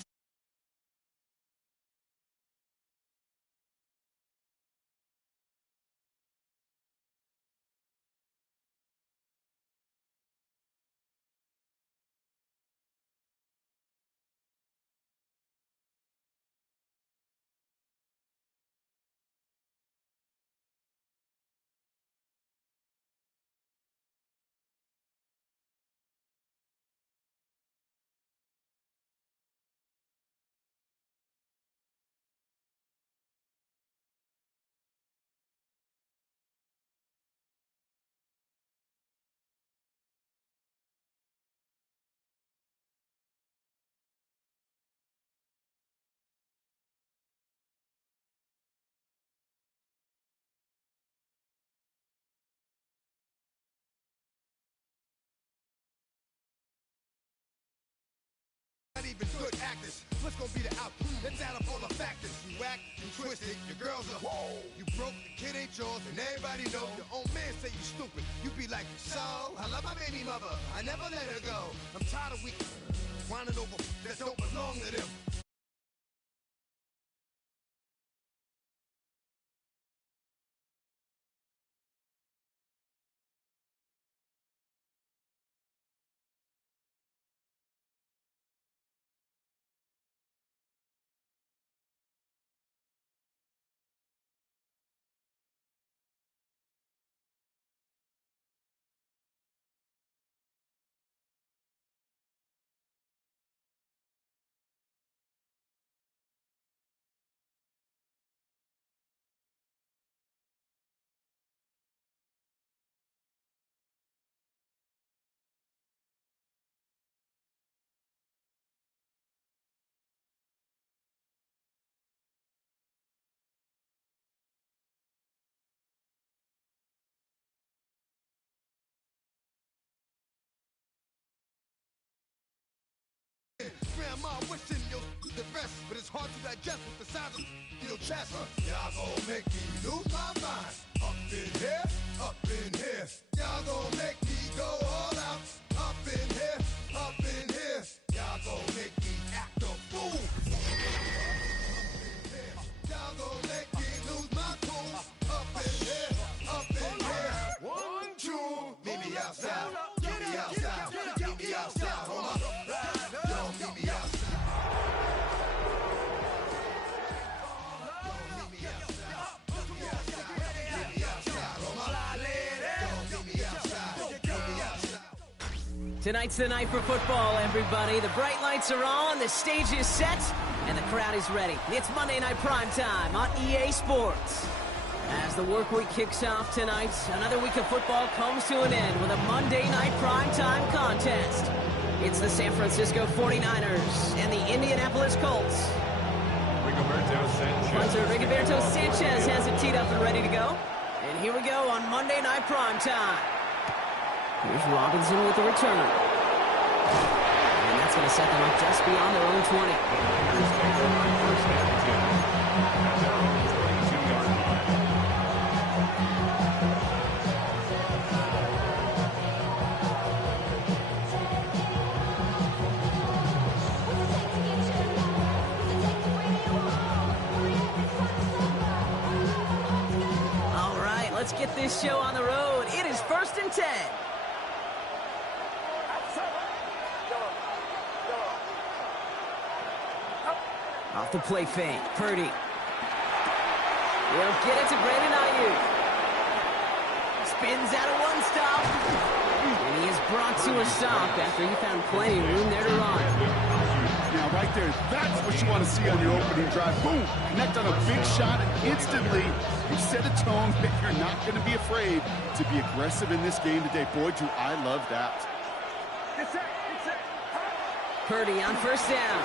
Not even good actors. What's gonna be the outcome? Let's add up all the factors. You whack, you twisted, your girl's a whoa. You broke, the kid ain't yours, and everybody know. Your own man say you stupid. You be like, so, I love my baby mother. I never let her go. I'm tired of weak whining over that don't belong to them. Grandma wishing you the best, but it's hard to digest with the size of your chest. Y'all gon' make me lose my mind. Up in here, up in here. Y'all gon' make me go all out. Up in here, up in here. Y'all gon' make me act a fool. Y'all gon' make me lose my cool. Up in here, up in here. 1, 2, meet me outside. Meet me outside. Meet me outside. Hold on. Meet me outside. Tonight's the night for football, everybody. The bright lights are on, the stage is set, and the crowd is ready. It's Monday Night Primetime on EA Sports. As the work week kicks off tonight, another week of football comes to an end with a Monday Night Primetime contest. It's the San Francisco 49ers and the Indianapolis Colts. Rigoberto Sanchez has it teed up and ready to go. And here we go on Monday Night Primetime. Here's Robinson with the return. And that's going to set them up just beyond their own 20. All right, let's get this show on the road. It is 1st and 10. Off the play fake, Purdy. He'll get it to Brandon Ayuk. Spins out of one stop. And he is brought to a stop after he found plenty of room there to run. Now, right there, that's what you want to see on your opening drive. Boom! Connect on a big shot, and instantly you set a tone that you're not going to be afraid to be aggressive in this game today. Boy, do I love that. Purdy on first down.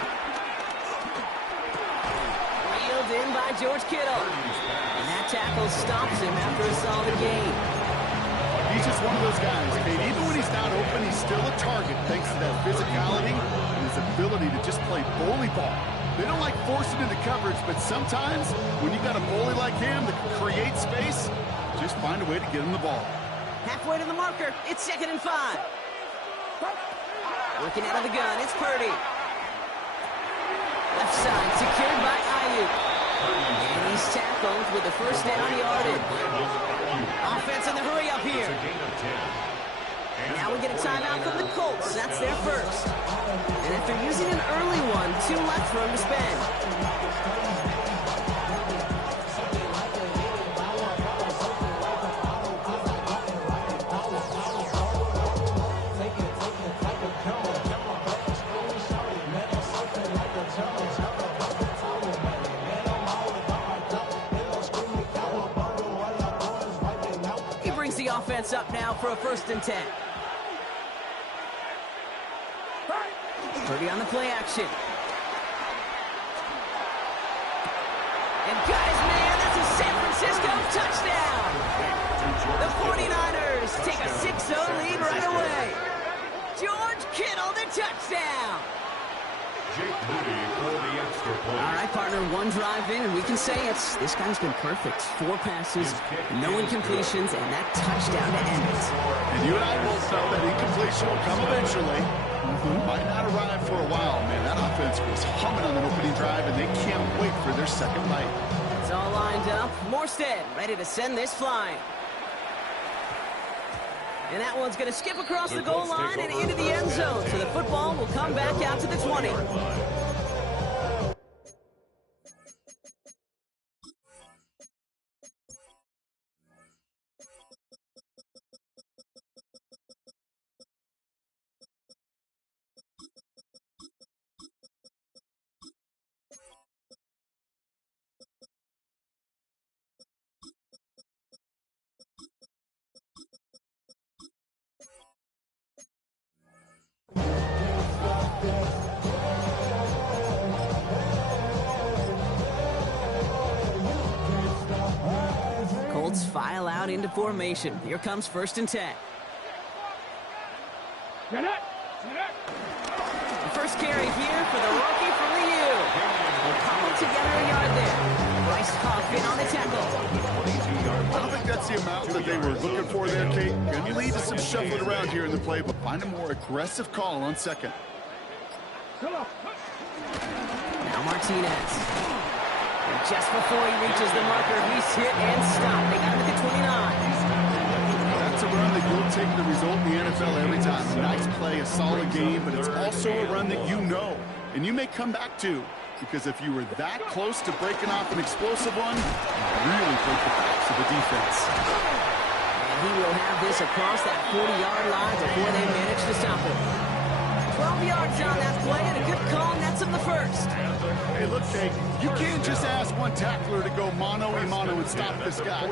Reeled in by George Kittle. And that tackle stops him after a solid gain. He's just one of those guys, Kate. Even when he's not open, he's still a target thanks to that physicality and his ability to just play bully ball. They don't like forcing into coverage, but sometimes when you got a bully like him that can create space, just find a way to get him the ball. Halfway to the marker. It's 2nd and 5. Working out of the gun. It's Purdy. Left side secured by Ayuk. And he's tackled with the first down yardage. Offense in the hurry up here. Now we get a timeout from the Colts. That's their first. And after using an early one, 2 left for him to spend. Offense up now for a 1st and 10. Purdy on the play action. And guys, man, that's a San Francisco touchdown. The 49ers take a 6-0 lead right away. George Kittle, the touchdown. All right, partner, 1 drive in, and we can say this guy's been perfect. 4 passes, no incompletions, and that touchdown to end it. And you and I both know that incompletion will come eventually. Might not arrive for a while, man. That offense was humming on that opening drive, and they can't wait for their second bite. It's all lined up. Morstead ready to send this flying. And that one's going to skip across the goal line and into the end zone. So the football will come back out to the 20. Colts file out into formation. Here comes 1st and 10. The first carry here for the rookie from the U. They'll cobble together a yard there. Bryce Huff in on the tackle. I don't think that's the amount that they were looking for there, Kate. Going to lead to some shuffling around here in the play, but find a more aggressive call on 2nd. Now Martinez. And just before he reaches the marker, he's hit and stopped. They got him at the 29. That's a run that you'll take the result in the NFL every time. A nice play, a solid game, but it's also a run that you know and you may come back to, because if you were that close to breaking off an explosive one, you really break the backs of the defense. And he will have this across that 40-yard line before they manage to stop him. 12 yards on that play, and a good call nets him the first. Hey, look, Kate, you can't just ask one tackler to go mano-a-mano and stop this guy.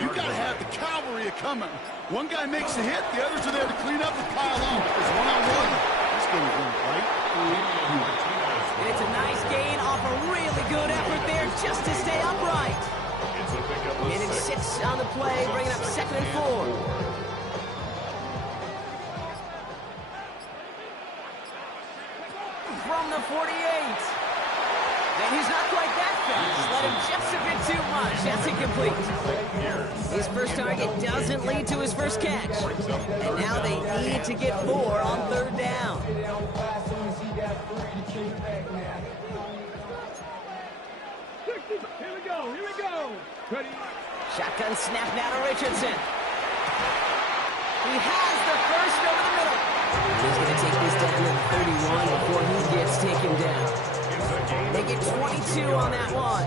You got to have the cavalry coming. One guy makes a hit, the others are there to clean up and pile on. Because one-on-one, it's going to run right through you. And it's a nice gain off a really good effort there just to stay upright. Minute 6 on the play, bringing up 2nd and 4. From the 48. And he's not quite that fast. Let him just a bit too much. That's incomplete. His first target doesn't lead to his first catch. And now they need to get 4 on 3rd down. Here we go. Ready? Shotgun snap now to Richardson. He has the first over the middle. He's going to take this down to 31 before he gets taken down. They get 22 on that one.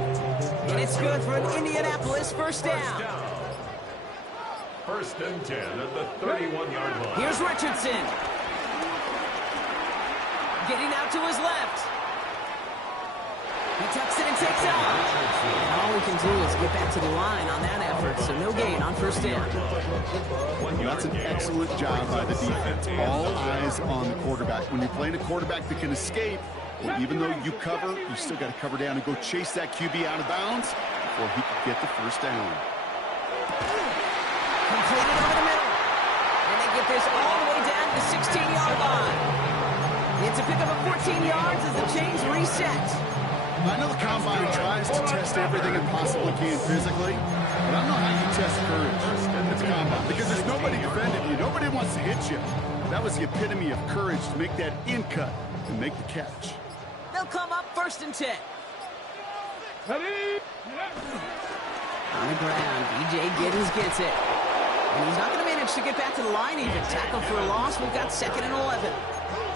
And it's good for an Indianapolis first down. First and 10 at the 31-yard line. Here's Richardson. Getting out to his left. He tucks it and takes off. And all we can do is get back to the line on that effort, so no gain on first down. That's an excellent job by the defense. All eyes on the quarterback. When you're playing a quarterback that can escape, well, even though you cover, you still got to cover down and go chase that QB out of bounds before he can get the first down. Completed over the middle. And they get this all the way down to the 16-yard line. It's a pickup of 14 yards as the chains reset. I know the combine tries to test everything it possibly can physically, but I don't know how you test courage in this combine because there's nobody defending you. Nobody wants to hit you. That was the epitome of courage to make that in cut and make the catch. They'll come up first and 10. Ready? On the ground, B.J. Giddens gets it. And he's not going to manage to get back to the line even. Tackle for a loss. We've got 2nd and 11.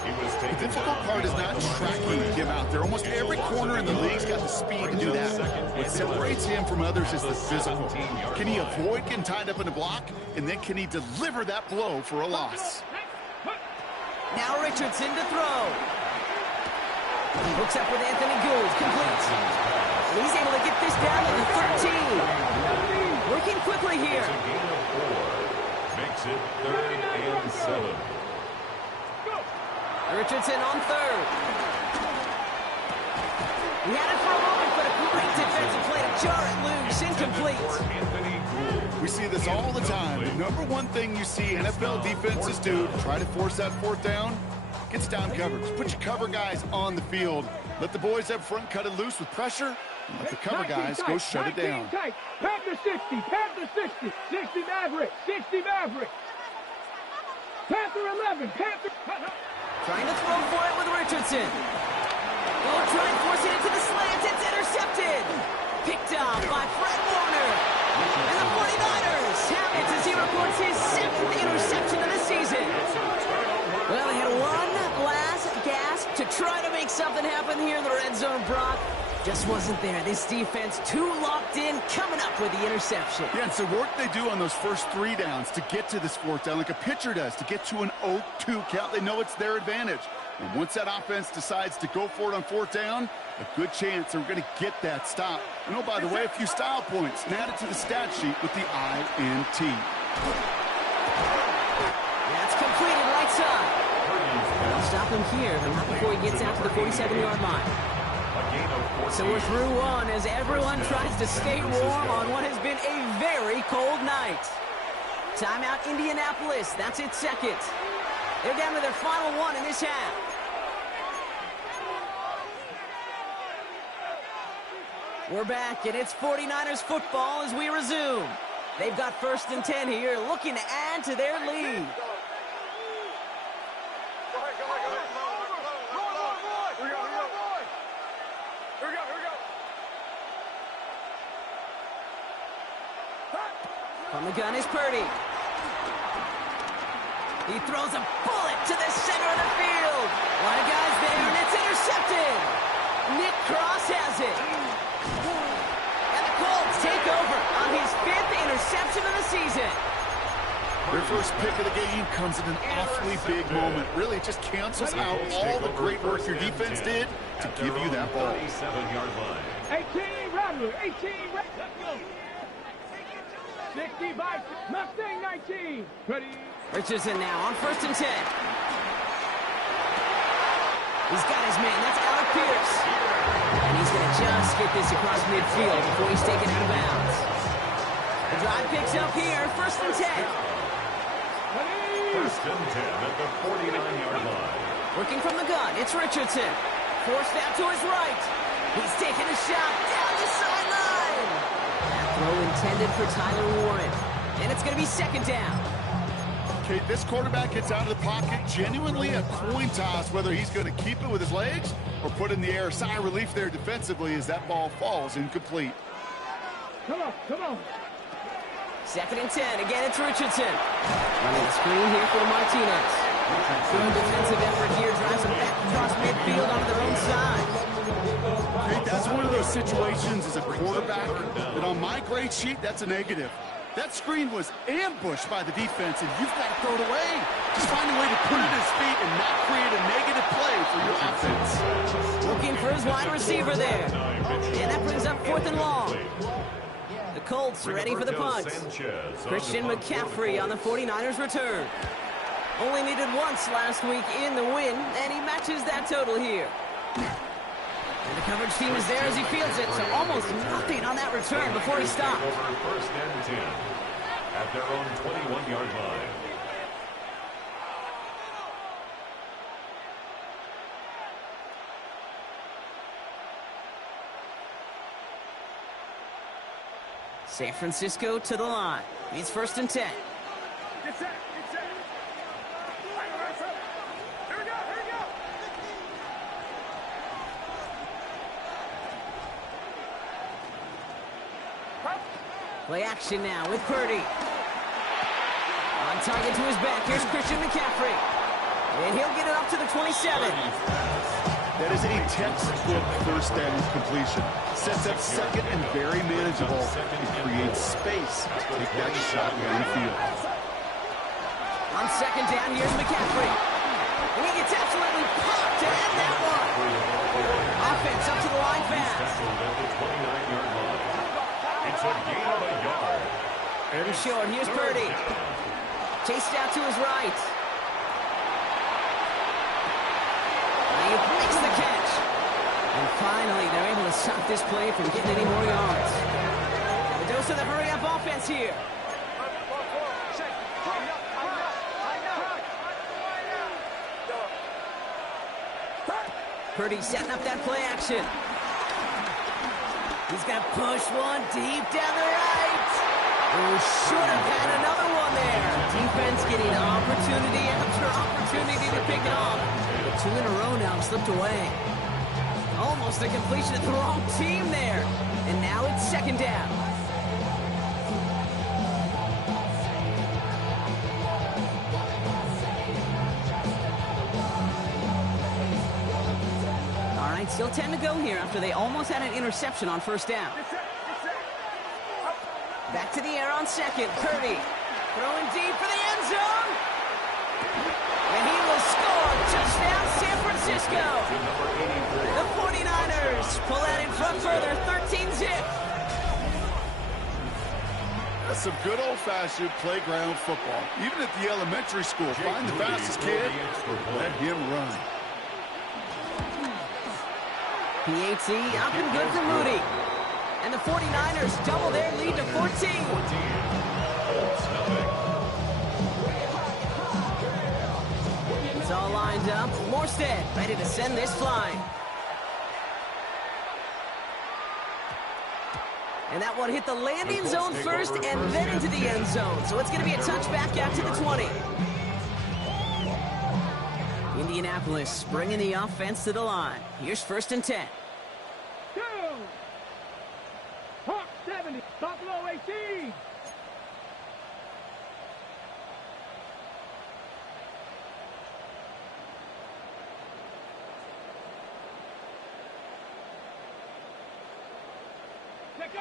The difficult part is not tracking him out there. Almost every corner in the league's got the speed to do that. What separates him from others is the physical. Can he avoid getting tied up in a block? And then can he deliver that blow for a loss? Now Richardson to throw. He hooks up with Anthony Gould. Complete. And he's able to get this down to the 13. Working quickly here. Makes it 3rd and 7. Richardson on 3rd. He had it for a moment, but a great defensive play to jar it loose. Incomplete. We see this all the time. The number one thing you see NFL defenses do to try to force that 4th down, gets down coverage. Put your cover guys on the field. Let the boys up front cut it loose with pressure, and let the cover guys go shut it down. Panther 60, Panther 60, 60 Maverick, 60 Maverick. Panther 11, Panther. Trying to throw for it with Richardson. Oh, trying to force it into the slant. It's intercepted. Picked off by Fred Warner. And the 49ers have it as he reports his 7th interception of the season. Well, they had one last gasp to try to make something happen here in the red zone, Brock. Just wasn't there. This defense too locked in, coming up with the interception. Yeah, it's the work they do on those first 3 downs to get to this 4th down, like a pitcher does, to get to an 0-2 count. They know it's their advantage. And once that offense decides to go for it on 4th down, a good chance they're going to get that stop. And oh, by the way, a few style points, and add it to the stat sheet with the INT. That's completed right side. They'll stop him here, but not before he gets out to the 47-yard line. So we're through one as everyone tries to stay warm on what has been a very cold night. Timeout Indianapolis. That's its 2nd. They're down to their final one in this half. We're back, and it's 49ers football as we resume. They've got 1st and 10 here, looking to add to their lead. From the gun is Purdy. He throws a bullet to the center of the field. A lot of guys there, and it's intercepted. Nick Cross has it. And the Colts take over on his 5th interception of the season. Their first pick of the game comes at an awfully big moment. Really, it just cancels out all the great work your defense did to give you that ball. 37-yard line. 18 Rattler, 18 Rattler. Let's go. 65, Mustang 19. Ready? Richardson now on 1st and 10. He's got his man. That's Alec Pierce. And he's going to just get this across midfield before he's taken out of bounds. The drive picks up here. 1st and 10. First and 10 at the 49-yard line. Working from the gun, it's Richardson. Forced out to his right. He's taking a shot down the sideline. That throw intended for Tyler Warren. And it's going to be 2nd down. Okay, this quarterback gets out of the pocket. Genuinely a coin toss whether he's going to keep it with his legs or put it in the air. Sigh of relief there defensively as that ball falls incomplete. Come on, come on. 2nd and 10. Again, it's Richardson. Running the screen here for Martinez. Good defensive effort here. Drives them back across midfield onto their own side. Okay, that's one of those situations as a quarterback that on my grade sheet, that's a negative. That screen was ambushed by the defense, and you've got to throw it away. Just find a way to put it at his feet and not create a negative play for your offense. Looking for his wide receiver there. And that brings up 4th and long. The Colts ready for the punt. Christian McCaffrey on the 49ers return. Only needed once last week in the win, and he matches that total here. And the coverage team is there as he fields it, so almost nothing on that return before he stopped. First and 10 at their own 21-yard line. San Francisco to the line. It's 1st and 10. Get set. Get set. Here we go. Here we go. Play action now with Purdy. On target to his back. Here's Christian McCaffrey. And he'll get it up to the 27. That is a textbook first down completion. Sets up second and very manageable. It creates space to take that shot down the field. On 2nd down, here's McCaffrey. And he gets absolutely popped to end that one. Offense up to the line fast. It's a gain of a yard. Very short. Here's Purdy. Chased out to his right. He makes the catch. And finally, they're able to stop this play from getting any more yards. The dose of the hurry-up offense here. Purdy setting up that play action. He's going to push one deep down the right. Oh, should have had another one there. Defense getting opportunity after opportunity to pick it off. But 2 in a row now slipped away. Almost a completion of the wrong team there. And now it's 2nd down. All right, still 10 to go here after they almost had an interception on 1st down. Back to the air on 2nd. Purdy throwing deep for the end zone. And he will score. Touchdown, San Francisco. The 49ers pull that in front further, 13-zip. That's some good old-fashioned playground football. Even at the elementary school, find the fastest kid, let him run. PAT up and good for Moody. And the 49ers double their lead to 14. It's all lined up. Morstead ready to send this flying. And that one hit the landing zone first and then into the end zone. So it's going to be a touchback out to the 20. Indianapolis bringing the offense to the line. Here's 1st and 10. Go! Hawk 70, Buffalo 18. Let go!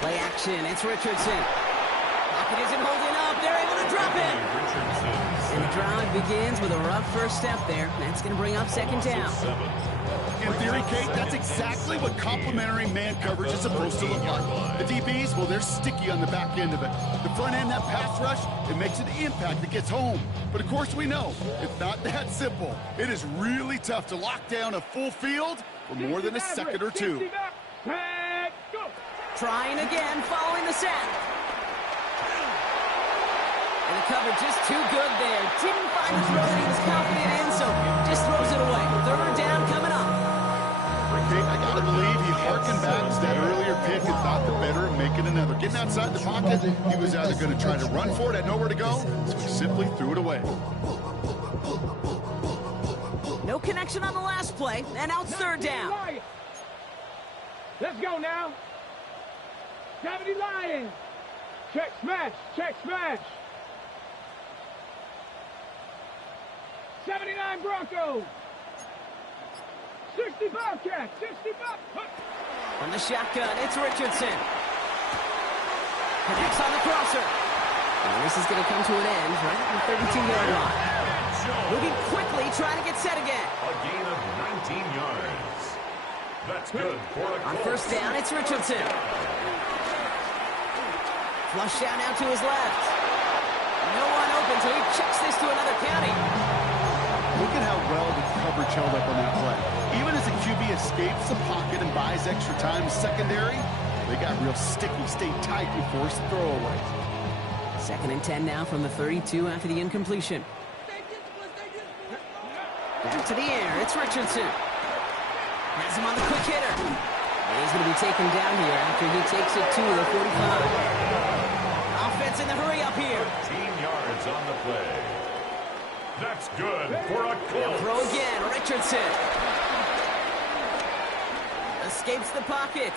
Play action, it's Richardson. Pocket isn't holding up, they're able to drop it. And the drive begins with a rough first step there. That's going to bring up 2nd down. In theory, Kate, that's exactly what complementary man coverage is supposed to look like. The DBs, well, they're sticky on the back end of it. The front end, that pass rush, it makes an impact that gets home. But of course we know, it's not that simple. It is really tough to lock down a full field for more than a second or two. Trying again, following the sack. And the coverage is too good there. Didn't find the throw that he was confident in, so just throws it away. 3rd down coming up. I gotta believe he harkened back to that earlier pick and thought the better of making another. Getting outside the pocket, he was either going to try to run for it, had nowhere to go, so he simply threw it away. No connection on the last play, and now it's 3rd down. Let's go now. 70 Lions. Check smash, check smash. 79 Broncos. 60 Bobcats, 60 Bobcats. From the shotgun, it's Richardson. Connects on the crosser. And this is going to come to an end right at the 32-yard line. Moving quickly, trying to get set again. A gain of 19 yards. That's good for a On Colts. first down, it's Richardson. Flush down now to his left. No one open, so he checks this to another county. Look at how well the coverage held up on that play. Even as a QB escapes the pocket and buys extra time secondary, they got real sticky, stayed tight and forced the throwaway. 2nd and 10 now from the 32 after the incompletion. Back to the air, it's Richardson. Has him on the quick hitter. And he's going to be taken down here after he takes it to the 45. Offense in the hurry up here. 15 yards on the play. That's good for a Colts. Throw again, Richardson. Escapes the pocket.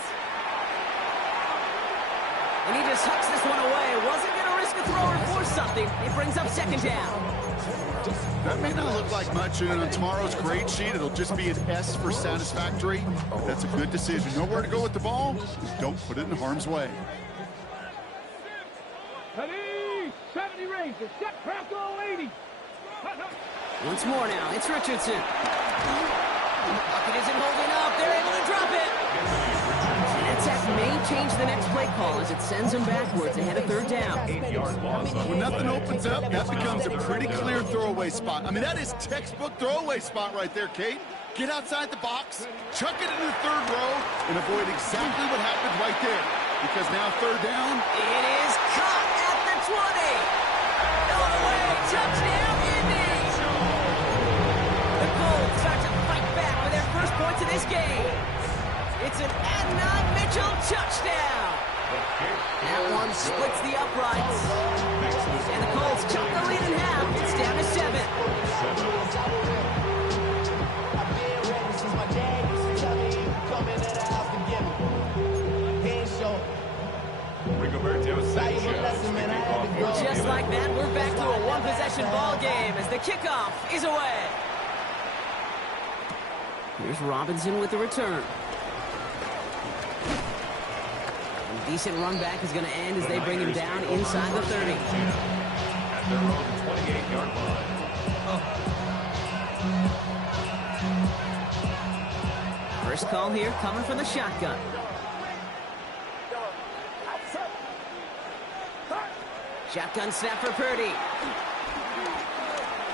And he just hucks this one away. Wasn't going to risk a throw or force something. It brings up 2nd down. That may not look like much, and on tomorrow's grade sheet, it'll just be an S for satisfactory. That's a good decision. Know where to go with the ball. Don't put it in harm's way. 70 Rangers, set back all 80. Once more now, it's Richardson. Pocket isn't holding up. They're able to drop it. An attack may change the next play call as it sends them backwards ahead of 3rd down. 8-yard loss. When nothing opens up, that becomes a pretty clear throwaway spot. I mean, that is textbook throwaway spot right there, Kate. Get outside the box, chuck it in the 3rd row, and avoid exactly what happened right there. Because now 3rd down. It is caught at the 20. All the way, touchdown, Indy. The Colts start to fight back with their first points of this game. It's an Adnan Mitchell touchdown. That one splits the uprights. And the Colts cut the lead in half. It's down to 7. And just like that, we're back to a one-possession ball game as the kickoff is away. Here's Robinson with the return. And decent run back is going to end as they bring him down inside the 30. At their own 28-yard line. First call here coming from the shotgun. Shotgun snap for Purdy.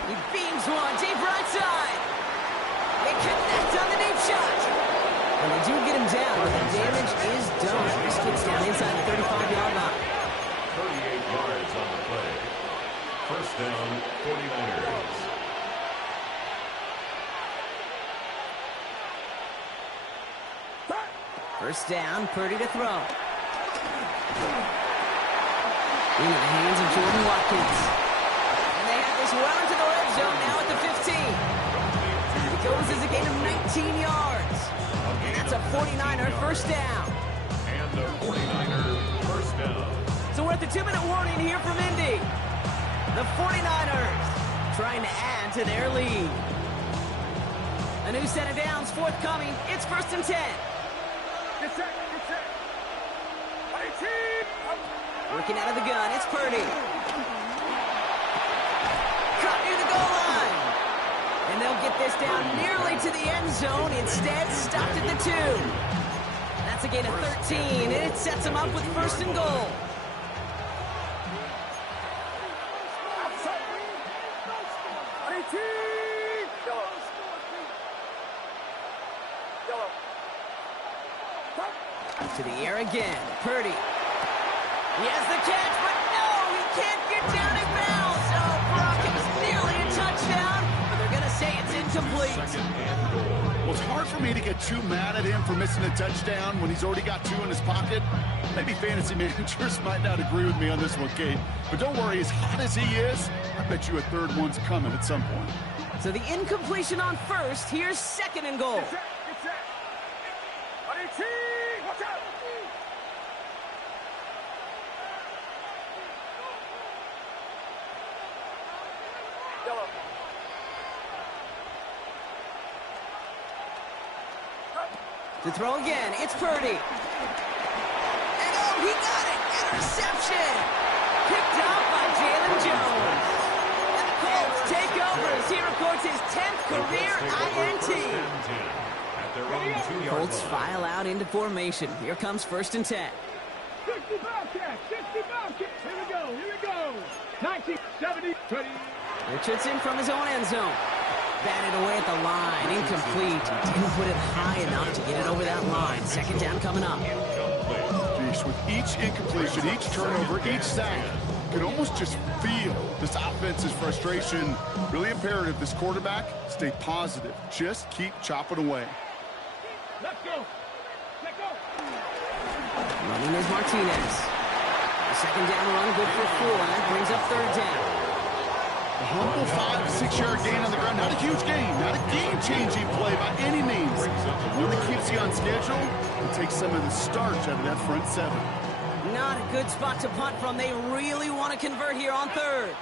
He beams one deep right side. They connect on the deep shot. And they do get him down, but the damage is done. This kid's down inside the 35-yard line. 38 yards on the play. First down, 49ers. First down, Purdy to throw. Into the hands of Jordan Watkins. And they have this well into the red zone now at the 15. It goes as a gain of 19 yards. And that's a 49er first down. And the 49er first down. So we're at the 2-minute warning here from Indy. The 49ers trying to add to their lead. A new set of downs forthcoming. It's 1st and 10. Get set. Working out of the gun, it's Purdy. Caught near the goal line. And they'll get this down nearly to the end zone. Instead, stopped at the 2. That's a gain of 13, and it sets them up with 1st and goal. To the air again, Purdy. He has the catch, but no, he can't get down in bounds. Oh, Brock, it was nearly a touchdown, but they're going to say it's incomplete. Well, it's hard for me to get too mad at him for missing a touchdown when he's already got 2 in his pocket. Maybe fantasy managers might not agree with me on this one, Kate. But don't worry, as hot as he is, I bet you a 3rd one's coming at some point. So the incompletion on 1st, here's 2nd and goal. Get set. Watch out. To throw again, it's Purdy. And oh He got it. Interception. Picked up by Jalen Jones. And the Colts take over as he records his 10th career INT. Colts file out into formation. Here comes 1st and 10. 60 Bobcats, 60 Bobcats. Here we go. 19, 70, 20. Richardson from his own end zone. Batted away at the line. Incomplete. Didn't put it high enough to get it over that line. 2nd down coming up. Jeez, with each incompletion, each turnover, each sack, you can almost just feel this offense's frustration. Really imperative this quarterback stay positive. Just keep chopping away. Let's go. Let's go. Running is Martinez. The 2nd down run good for 4, and that brings up 3rd down. A humble 5 to 6 yard gain on the ground. Not a huge gain, not a game-changing play by any means. One that keeps you on schedule and takes some of the starch out of that front 7. Not a good spot to punt from. They really want to convert here on 3rd.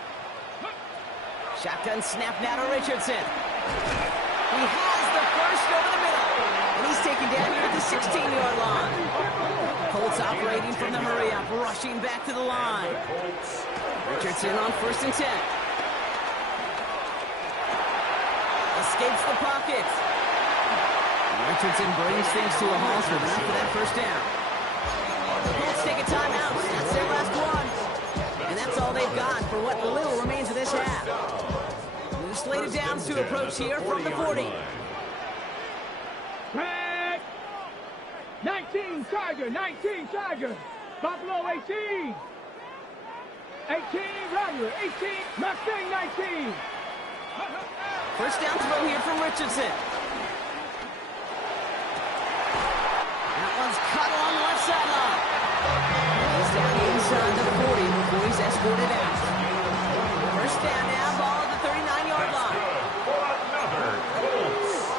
Shotgun snap now to Richardson. He has the first over the middle. And he's taken down here at the 16-yard line. Colts operating from the hurry-up, rushing back to the line. Richardson on 1st and 10. Escapes the pocket. Richardson brings things to a halt with enough for that 1st down. The Colts take a timeout. That's their last one. And that's all they've got for what little remains of this half. New slate of downs to approach here from the 40. Back. 19 Tiger. Buffalo 18. 18 Rattler, 18 Mustang 19. 1st down throw here from Richardson. That one's cut along the left sideline. He's down inside the 40 before he's escorted out. 1st down now, ball at the 39-yard line. For another Colts.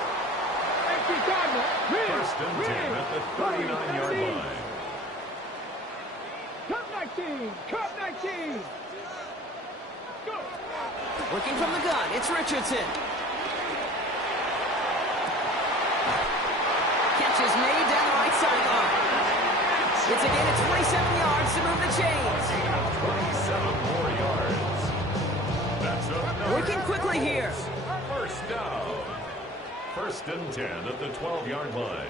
1st and 10 at the 39-yard line. Cup 19. Go. Working from the gun, it's Richardson. Catch is made down the right sideline. It's a gain of 27 yards to move the chains. 27 more yards. That's another. Working quickly here. 1st down. 1st and 10 at the 12-yard line.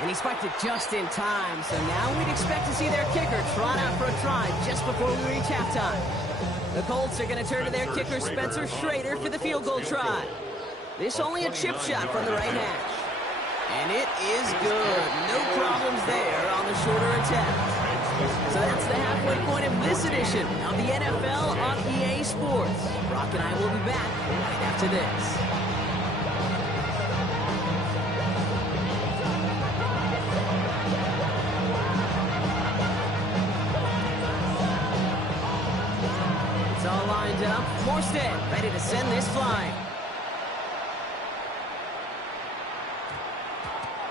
And he spiked it just in time, so now we'd expect to see their kicker trot out for a try just before we reach halftime. The Colts are going to turn to their kicker, Spencer Schrader, for the field goal try. This only a chip shot from the right hash. And it is good. No problems there on the shorter attempt. So that's the halfway point of this edition of the NFL on EA Sports. Brock and I will be back right after this. It's all lined up. Morstead ready to send this flying.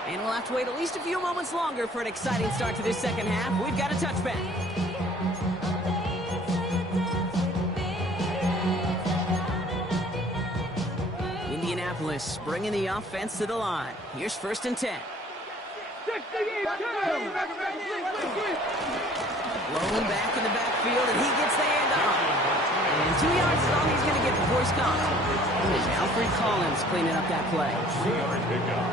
And we'll have to wait at least a few moments longer for an exciting start to this 2nd half. We've got a touchback. Indianapolis bringing the offense to the line. Here's 1st and 10. Rolling back in the backfield, and he gets the handoff. And 2 yards is all he's going to get before he's caught. It's Alfred Collins cleaning up that play.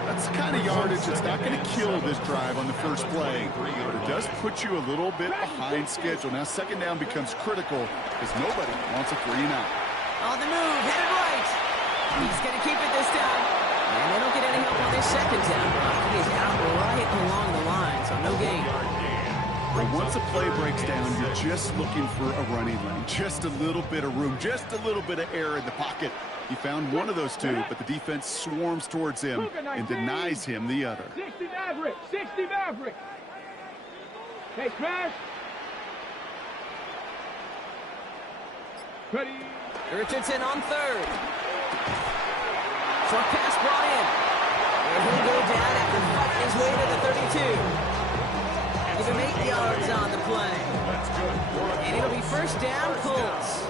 That's the kind of yardage that's not going to kill this drive on the first play, but it does put you a little bit behind schedule. Now 2nd down becomes critical because nobody wants a 3-and-out. On the move, headed right. He's going to keep it this time. And they don't get any help on this 2nd down. He is out right along the line, so no gain. But once a play breaks down, you're just looking for a running lane. Just a little bit of room, just a little bit of air in the pocket. He found one of those two, but the defense swarms towards him and denies him the other. 60 Maverick. Hey, smash. Ready. Richardson on 3rd. Short pass brought in. And he'll go down after fighting his way to the 32. Give him 8 yards on the play. And it'll be 1st down, Colts.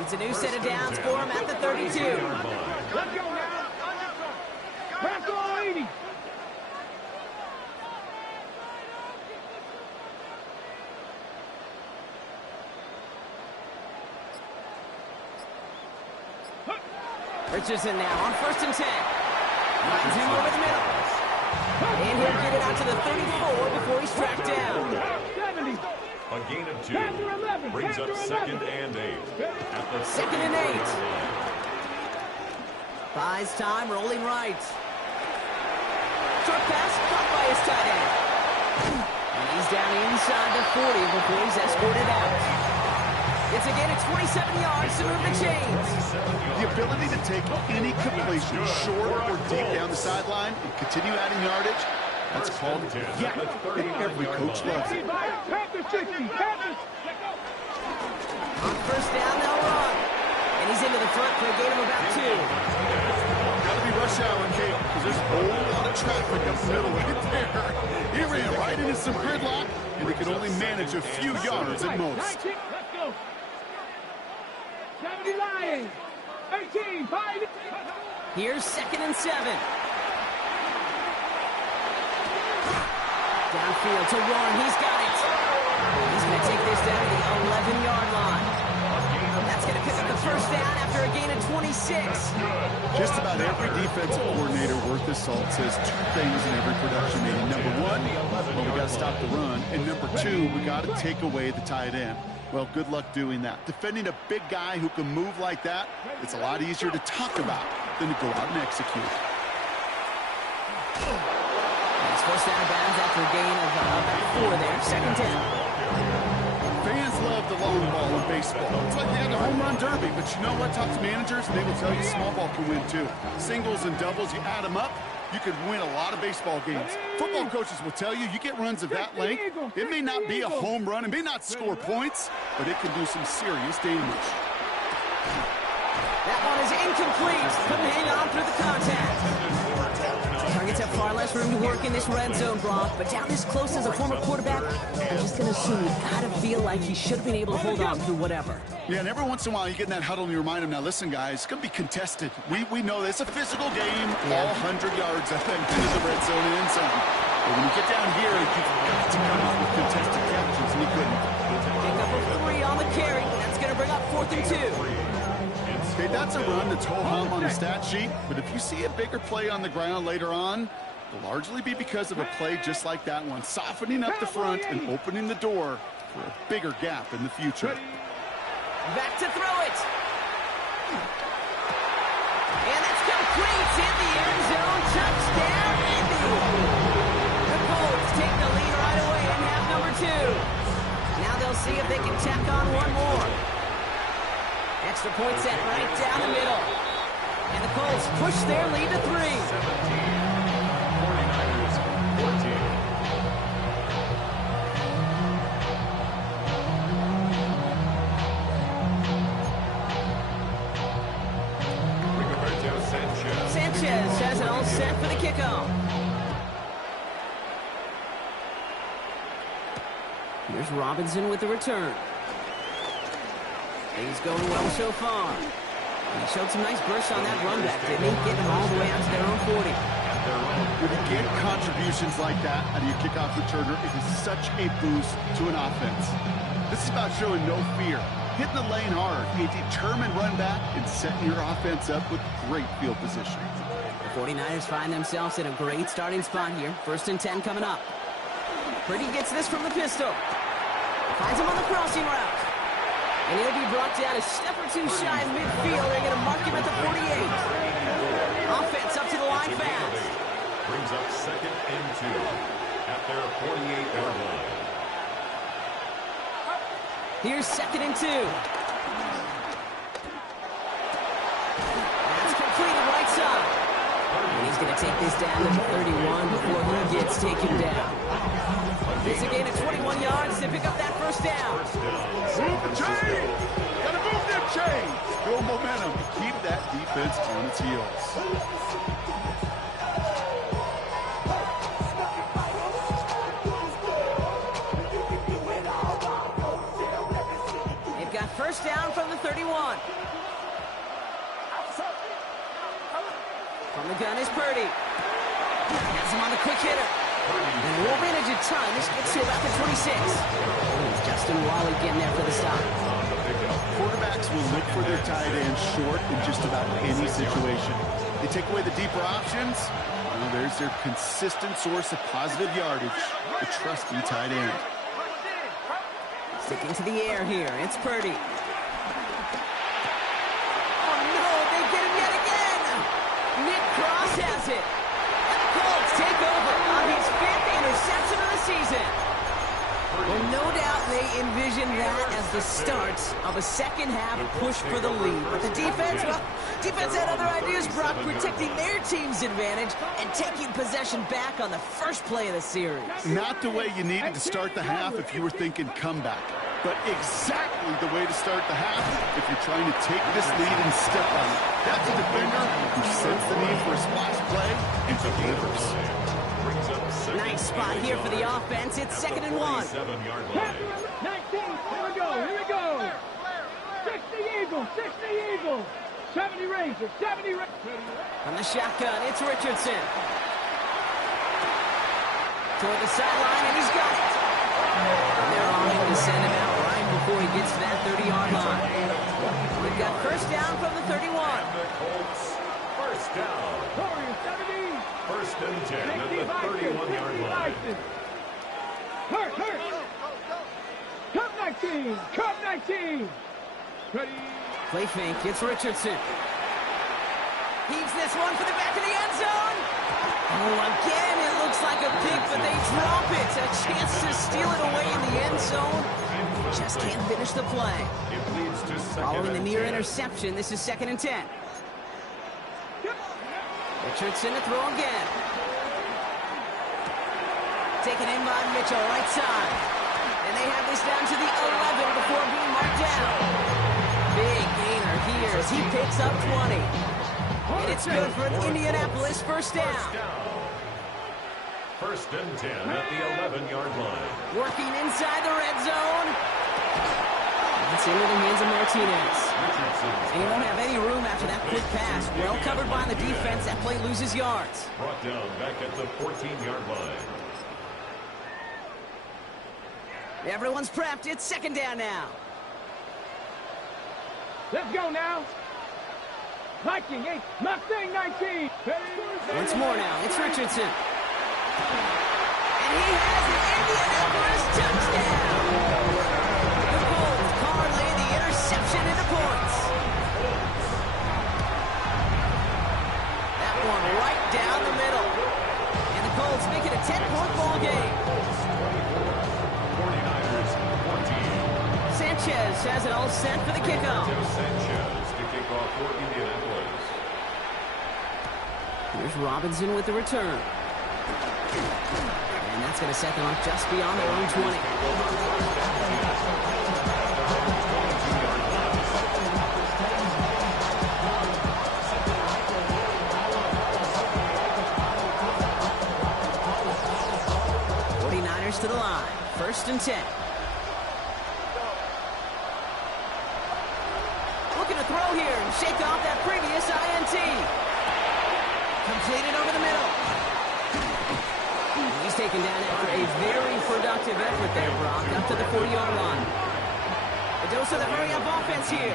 It's a new set of downs for him at the 32. Let's go now. Pass all 80. Richardson now on 1st and 10. Finds him over the middle. And he'll get it out to the 34 before he's tracked down. 70. A gain of 2 brings up 2nd and 8. At the 2nd and 8. Buys time, rolling right. Short pass, caught by his tight end. And he's down inside the 40 before he's escorted out. It's a gain of 27 yards to move the chains. The ability to take any completion, short or deep down the sideline, and continue adding yardage, that's called yak. Every coach loves it. Panthers 60. Panthers. On 1st down, they'll run. And he's into the front for a gain of about 2. Got to be rush hour, Kate, because there's a whole lot of traffic up the middle right there. He ran right into some gridlock, and he could only manage a few yards at most. Let's go. 70 Lions. 18. 5. Here's 2nd and 7. Downfield to Warren. He's got it. He's going to take this down to the 11-yard line. That's going to pick up the 1st down after a gain of 26. Just about every defensive coordinator worth his salt says 2 things in every production meeting. Number 1, well, we got to stop the run. And number 2, we got to take away the tight end. Well, good luck doing that. Defending a big guy who can move like that, it's a lot easier to talk about than to go out and execute. He's forced out of bounds after a gain of about 4 there. 2nd down. Fans love the long ball in baseball. It's like they had the home run derby, but you know what? Talk to managers, and they will tell you small ball can win too. Singles and doubles, you add them up, you could win a lot of baseball games. Football coaches will tell you, you get runs of that length, it may not be a home run, it may not score points, but it can do some serious damage. That one is incomplete. Couldn't hang on through the contact. Targets have far less room to work in this red zone, Brock, but down this close as a former quarterback, I'm just going to assume you got to feel like he should have been able to hold on through whatever. Yeah, and every once in a while you get in that huddle and you remind him, now listen, guys, it's going to be contested. We know this. It's a physical game, all 100 yards, I think, into the red zone and end zone. But when you get down here, you've got to come up with contested catches, and he couldn't. Pick up a 3 on the carry. That's going to bring up 4th and 2. Okay, that's a run that's ho-hum on the stat sheet, but if you see a bigger play on the ground later on, it'll largely be because of a play just like that one, softening up the front and opening the door for a bigger gap in the future. Back to throw it. And that's complete in the end zone. Touchdown, Indy. The Colts take the lead right away in half number 2. Now they'll see if they can tack on one more. Extra point set right down the middle. And the Colts push their lead to 3. 49ers 14. Rigoberto Sanchez. Sanchez has it all set for the kickoff. Here's Robinson with the return. He's going well so far. He showed some nice bursts on that run back, didn't he? Getting them all the way out to their own 40. When you get contributions like that out of your kickoff returner, it is such a boost to an offense. This is about showing no fear, hitting the lane hard, a determined run back, and setting your offense up with great field position. The 49ers find themselves in a great starting spot here. 1st and 10 coming up. Purdy gets this from the pistol. Finds him on the crossing route. And he'll be brought down a step or 2 shy of midfield. They're going to mark him at the 48. Offense up to the line fast. Brings up 2nd and 2 at their 48-yard line. Here's 2nd and 2. That's completed right side. And he's going to take this down to the 31 before he gets taken down. It's a gain of 21 yards to pick up that 1st down. Move the chain! Gotta move them chains! Build momentum. Keep that defense on its heels. They've got 1st down from the 31. From the gun is Purdy. Has him on the quick hitter. And no advantage of time. This gets to about the 26. Justin Wally getting there for the stop. Quarterbacks will look for their tight end short in just about any situation. They take away the deeper options. Well, there's their consistent source of positive yardage, the trusty tight end. Sticking to the air here. It's Purdy. Oh, no, they get him yet again. Nick Cross has it. And the Colts take over on his 5th interception of the season. Well, no doubt they envision that as the start of a second-half push for the lead. But the defense, well, defense had other ideas, Brock, protecting their team's advantage and taking possession back on the first play of the series. Not the way you needed to start the half if you were thinking comeback, but exactly the way to start the half if you're trying to take this lead and step on it. That's a defender who sets the need for a splash play and delivers. Nice spot here for the offense. It's 2nd and 1. 19, here we go. 60 Eagles, 60 Eagles. 70 Rangers, 70 Rangers. On the shotgun, it's Richardson. Toward the sideline, and he's got it. And they're all in to send him out right before he gets to that 30-yard line. We've got first down from the 31. The Colts, first down. Warriors, 70. First and 10 at the 31-yard line. Hurt. Come 19. Ready. Play fake, it's Richardson. Heaves this one for the back of the end zone. Oh, again, it looks like a pick, but they drop it. A chance to steal it away in the end zone. Just can't finish the play. It leads to second. Following the near interception, this is 2nd and 10. Richardson to throw again. Taken in by Mitchell, right side. And they have this down to the 11 before being marked down. Big gainer here as he picks up 20. And it's good for an Indianapolis first down. First and 10 at the 11-yard line. Working inside the red zone. It's into the hands of Martinez. And he won't have any room after that quick pass. Well covered by the defense. That play loses yards. Brought down back at the 14-yard line. Everyone's prepped. It's 2nd down now. Let's go now. Viking 8, Mustang 19. Once more now, it's Richardson. And he has the Indianapolis touchdown. The Colts parlay the interception into points. That one right down the middle. And the Colts make it a 10-point ball game. 49ers 14. Sanchez has it all set for the kickoff. Sanchez to kick off for Indianapolis. Here's Robinson with the return. And that's going to set them up just beyond their own 20. To the line. First and 10. Looking to throw here and shake off that previous INT. Completed over the middle. He's taken down after a very productive effort there, Brock, up to the 40-yard line. A dose of the hurry-up offense here.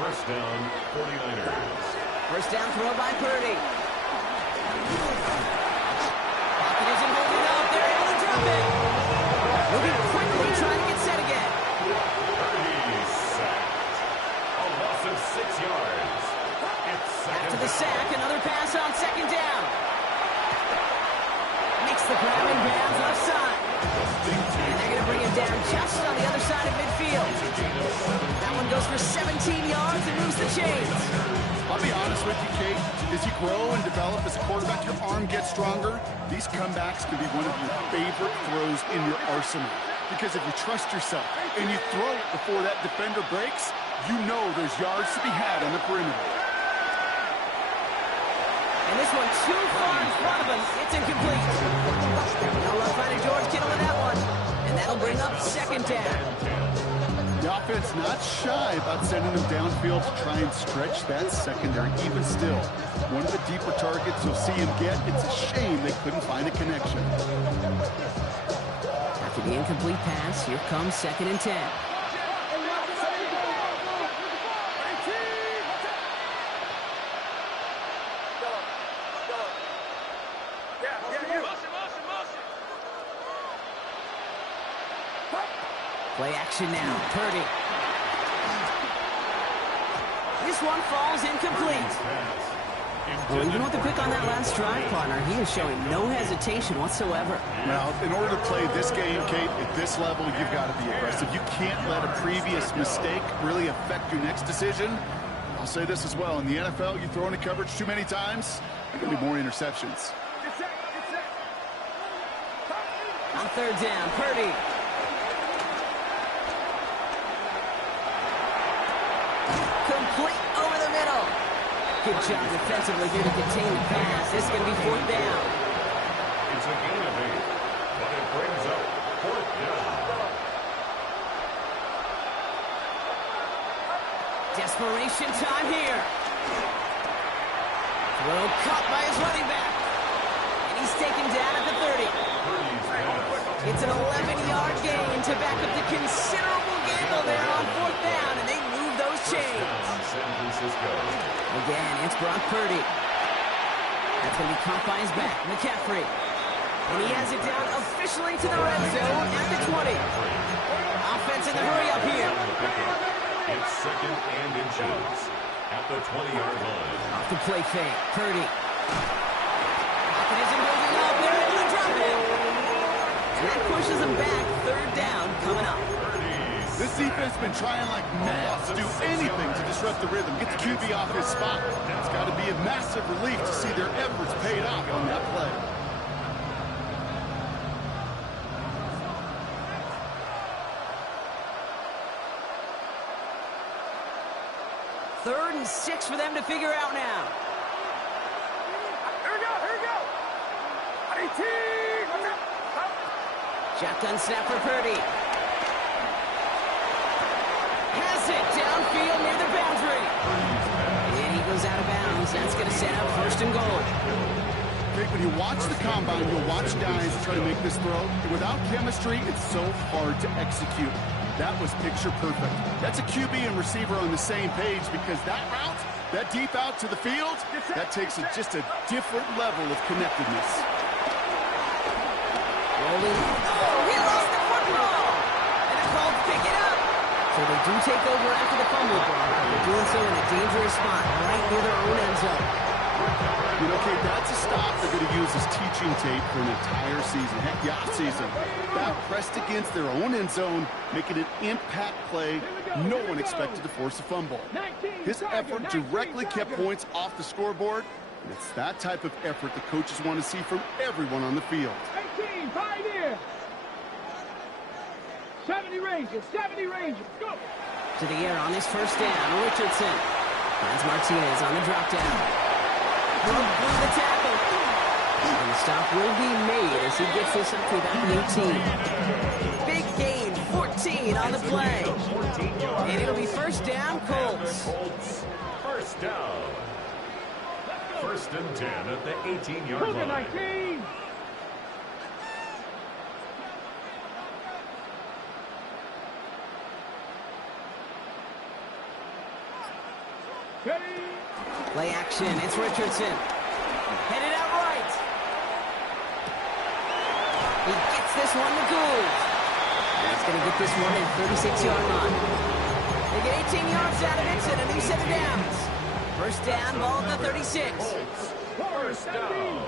First down, 49ers. First down throw by Purdy. Pocket isn't holding up. They're able to drop it. Moving quickly, trying to get set again. Purdy sacked. A loss of 6 yards. It's second. After the sack, another pass on 2nd down. Makes the grab and bounds left side. And they're going to bring him down just on the other side of midfield. That one goes for 17 yards and moves the chains. I'll be honest with you, Kate. As you grow and develop as a quarterback, your arm gets stronger. These comebacks can be one of your favorite throws in your arsenal. Because if you trust yourself and you throw it before that defender breaks, you know there's yards to be had on the perimeter. And this one too far in front of him. It's incomplete. Now we'll find a George Kittle with that one. And that'll bring up 2nd down. The offense not shy about sending them downfield to try and stretch that secondary. Even still, one of the deeper targets you'll see him get. It's a shame they couldn't find a connection. After the incomplete pass, here comes 2nd and 10. Play action now. Purdy. This one falls incomplete. Well, even with the pick on that last drive, partner, he is showing no hesitation whatsoever. Now, in order to play this game, Kate, at this level, you've got to be aggressive. You can't let a previous mistake really affect your next decision. I'll say this as well. In the NFL, you throw into coverage too many times, there are going to be more interceptions. On third down, Purdy. Complete over the middle. Good job defensively here to contain the pass. This is going to be fourth down. It's a gain of 8, but it brings up fourth down. Desperation time here. Throw caught by his running back. And he's taken down at the 30. It's an 11-yard gain to back up the considerable gamble there on fourth down, and they move those chains. Again, it's Brock Purdy. That's going to be caught by his back, McCaffrey. And he has it down officially to the red zone at the 20. Offense in the hurry up here. It's second and inches at the 20-yard line. Off the play fake, Purdy. Pocket isn't moving up. They're able to drop it. And that pushes him back. Third down coming up. This defense has been trying like mad to do anything to disrupt the rhythm, get the QB off his spot. It's got to be a massive relief to see their efforts paid off on that play. Third and 6 for them to figure out now. Here we go, here we go. 18. Shotgun snap for Purdy. Has it downfield near the boundary. And he goes out of bounds. That's going to set up first and goal. Rick, when you watch the combine, you'll watch guys try to make this throw. And without chemistry, it's so hard to execute. That was picture perfect. That's a QB and receiver on the same page because that route, that deep out to the field, that takes just a different level of connectedness. Rolling. Oh, he lost the football. And the Colts pick it up. So they do take over after the fumble ball. They're doing so in a dangerous spot right near their own end zone. You know, Kate, that's a stop they're going to use as teaching tape for an entire season. Heck, yeah, season. Back pressed against their own end zone, making an impact play. No one expected to force a fumble. His effort directly kept points off the scoreboard. And it's that type of effort the coaches want to see from everyone on the field. 18, pioneer. 70 Rangers, 70 Rangers, go. To the air on this first down, Richardson. Finds Martinez on the drop down. Broke through the tackle. And the stop will be made as he gets this up to about 18. Big gain, 14 on the play. And it'll be first down, Colts. First down. First and 10 at the 18-yard line. 19. Play action, it's Richardson. Headed out right. He gets this one to Gould. And he's going to get this one at 36-yard line. They get 18 yards out of it, and a new set of downs. First down, ball at the 36. First down.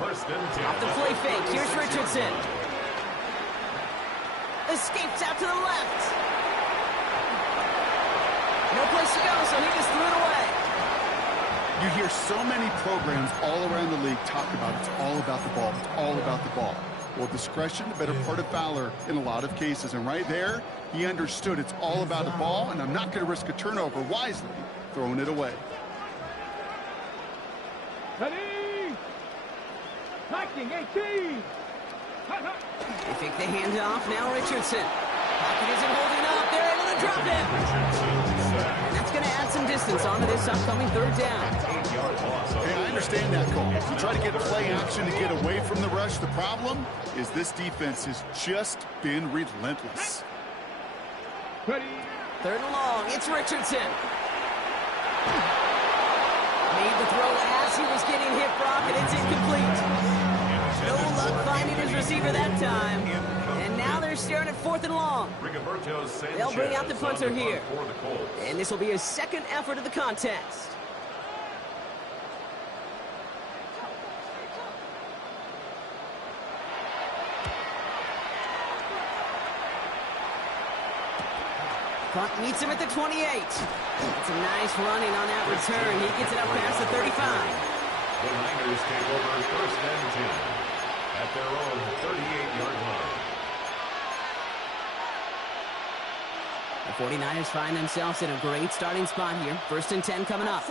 First and 10. Off the play fake, here's Richardson. Escapes out to the left. No place to go, so he just threw it away. You hear so many programs all around the league talk about it's all about the ball. It's all about the ball. Well, discretion, the better part of valor in a lot of cases. And right there, he understood it's all about the ball, and I'm not going to risk a turnover wisely, throwing it away. Ready? 19, 18. They take the handoff, now Richardson. Pocket isn't holding up, they're able to drop him. And that's going to add some distance onto this upcoming third down. Hey, I understand that call. You try to get play action to get away from the rush. The problem is this defense has just been relentless. Ready? Third and long, it's Richardson. Made the throw as he was getting hit, Brock, and it's incomplete. No luck finding his receiver that time. And now now they're staring at 4th and long. They'll bring out the punter here. And this will be his second effort of the contest. Punt meets him at the 28. It's a nice running on that return. He gets it up past the 35. The Niners take over 1st and 10 at their own 38-yard line. The 49ers find themselves in a great starting spot here. 1st and 10 coming up.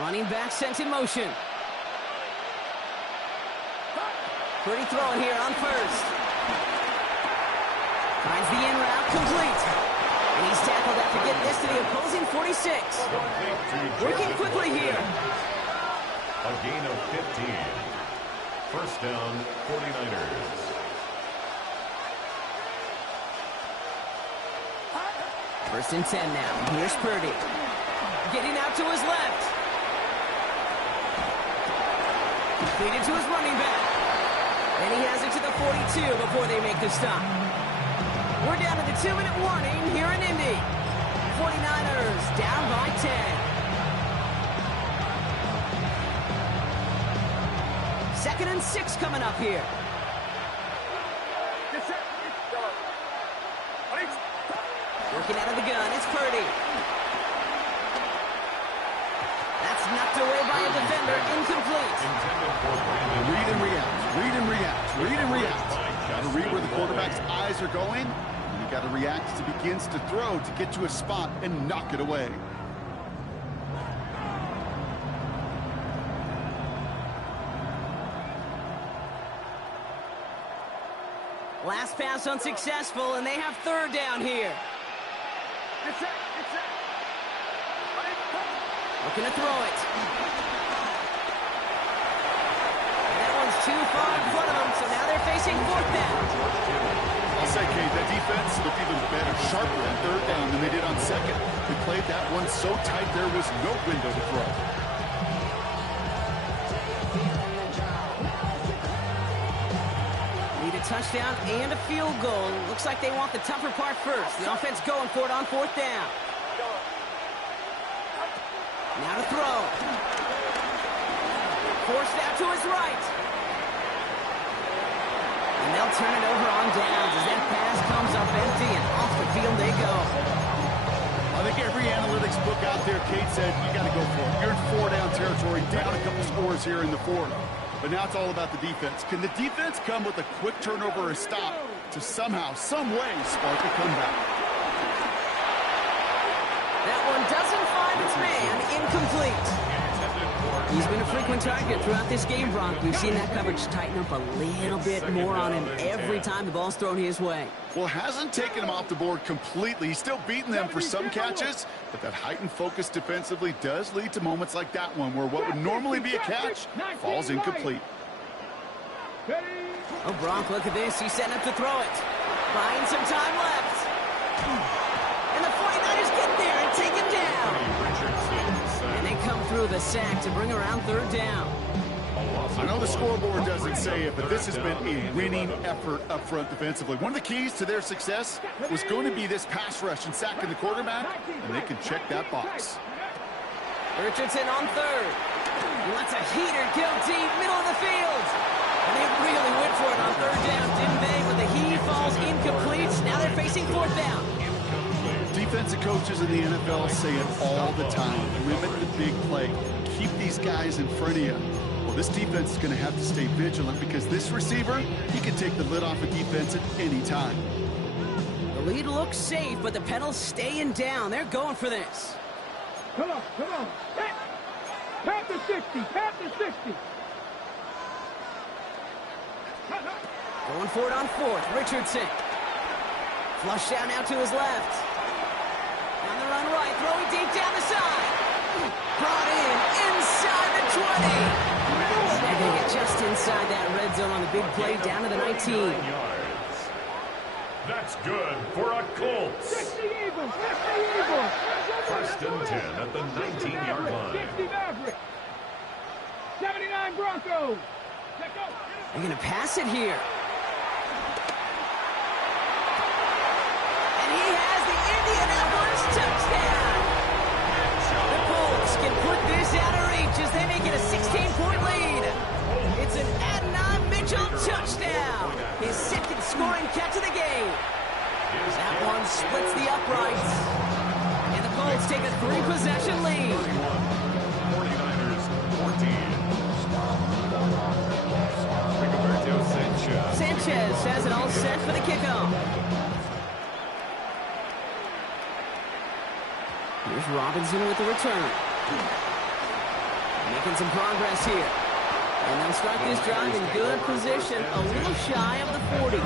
Running back sent in motion. Pretty throwing here on 1st. Finds the in route complete. And he's tackled after getting this to the opposing 46. Working quickly here. A gain of 15. 1st down, 49ers. First and 10 now. Here's Purdy. Getting out to his left. Completed to his running back. And he has it to the 42 before they make the stop. We're down to the 2-minute warning here in Indy. 49ers down by 10. 2nd and 6 coming up here. Working out of the gun, it's Purdy. That's knocked away by a defender, incomplete. Read and react, read and react, read and react. Got to read where the quarterback's eyes are going. And you got to react as he begins to throw to get to a spot and knock it away. Last pass unsuccessful, and they have 3rd down here. Looking to throw it. That one's too far in front of them, so now they're facing 4th down. I'll say, Kate, that defense looked even better, sharper on 3rd down than they did on 2nd. They played that one so tight there was no window to throw. Need a touchdown and a field goal. Looks like they want the tougher part first. The offense going for it on 4th down. Now to throw. Forced out to his right. And they'll turn it over on downs as that pass comes up empty and off the field they go. I think every analytics book out there, Kate said, you got to go for it. You're in 4-down territory, down a couple scores here in the 4th. But now it's all about the defense. Can the defense come with a quick turnover or a stop to somehow, some way, spark a comeback? That one doesn't find its man, incomplete. He's been a frequent target throughout this game, Bronk. We've seen that coverage tighten up a little bit more on him every time the ball's thrown his way. Well, hasn't taken him off the board completely. He's still beating them for some catches, but that heightened focus defensively does lead to moments like that one where what would normally be a catch falls incomplete. Oh, Bronk, look at this. He's setting up to throw it. Buying some time left. And the 49ers get there and take him down. And they come through the sack to bring around 3rd down. I know the scoreboard doesn't say it, but this has been a winning effort up front defensively. One of the keys to their success was going to be this pass rush and sacking the quarterback, and they can check that box. Richardson on 3rd. He wants a heater, kill deep, middle of the field. And they really went for it on 3rd down, didn't they? But the heave falls incomplete. Now they're facing 4th down. Defensive coaches in the NFL say it all the time. Limit the big play. Keep these guys in front of you. Well, this defense is going to have to stay vigilant because this receiver, he can take the lid off a defense at any time. The lead looks safe, but the pedal's staying down. They're going for this. Come on, come on. Tap the 60, tap the 60. Going for it on 4th. Richardson. Flush down now to his left. On the run right, throwing deep down the side. Brought in inside the 20. They're going to get just inside that red zone on the big play down to the 19. That's good for a Colts. 60 Eagles, 60 Eagles. 1st and 10 at the 19-yard line. 60 Mavericks. 79 Broncos. They're going to pass it here. And he has the Indianapolis touchdown. The Colts can put this out of reach as they make it a 16-point lead. It's an Adonai Mitchell touchdown. His second scoring catch of the game. That one splits the uprights. And the Colts take a 3-possession lead. 49ers 14. Sanchez has it all set for the kickoff. Here's Robinson with the return. Making some progress here. And they'll start this drive in good position, a little shy of the 40.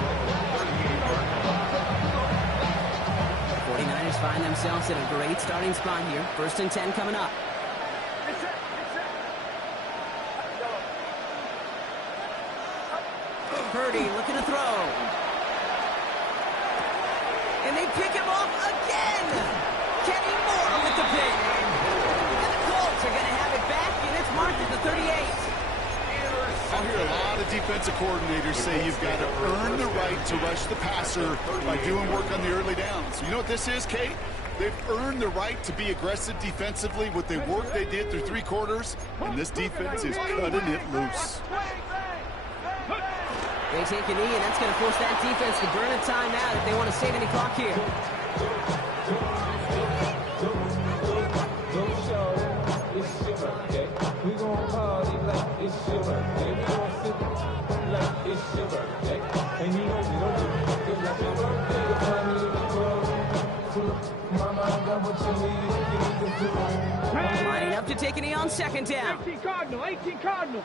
The 49ers find themselves in a great starting spot here. 1st and 10 coming up. Purdy looking to throw. And they pick him off again. Kenny Moore with the pick. And the Colts are going to have it back, and it's marked at the 38. I'll hear a lot of defensive coordinators say you've got to earn the right to rush the passer by doing work on the early downs. You know what this is, Kate? They've earned the right to be aggressive defensively with the work they did through 3 quarters, and this defense is cutting it loose. They take a knee, and that's going to force that defense to burn a timeout if they want to save any clock here. We gon' party like it's your birthday. We gon' sip like it's your birthday. And you know we don't do it like your birthday. The party in the club. Mama, I got what you need. Lining up to take a knee on 2nd down. 18 Cardinal, 18 Cardinal.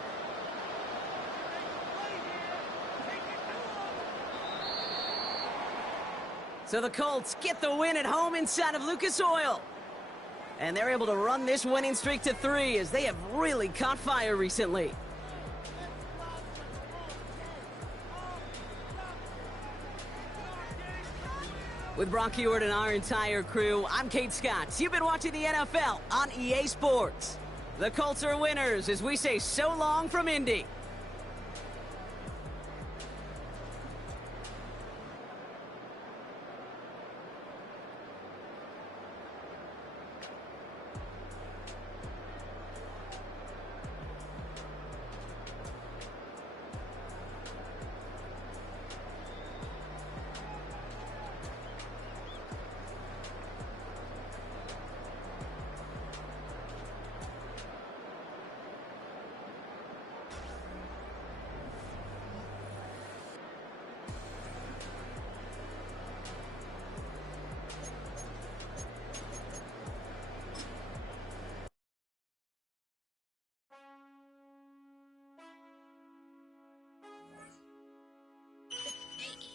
So the Colts get the win at home inside of Lucas Oil. And they're able to run this winning streak to 3 as they have really caught fire recently. With Brock Ewart and our entire crew, I'm Kate Scott. You've been watching the NFL on EA Sports. The Colts are winners as we say so long from Indy.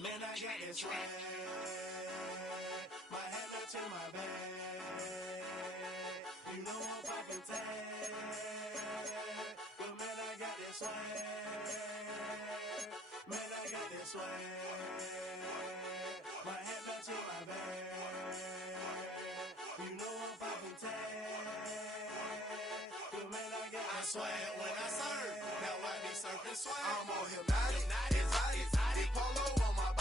Man, I got this swag. My head up to my bag. You know I'm poppin' tag. But man, I got this swag. Man, I got this swag. My head up to my bag. You know I'm poppin' tag. But man, I got this swag when I serve. Now I be surfing swag. I'm on hypnotic. It's hot. Polo on my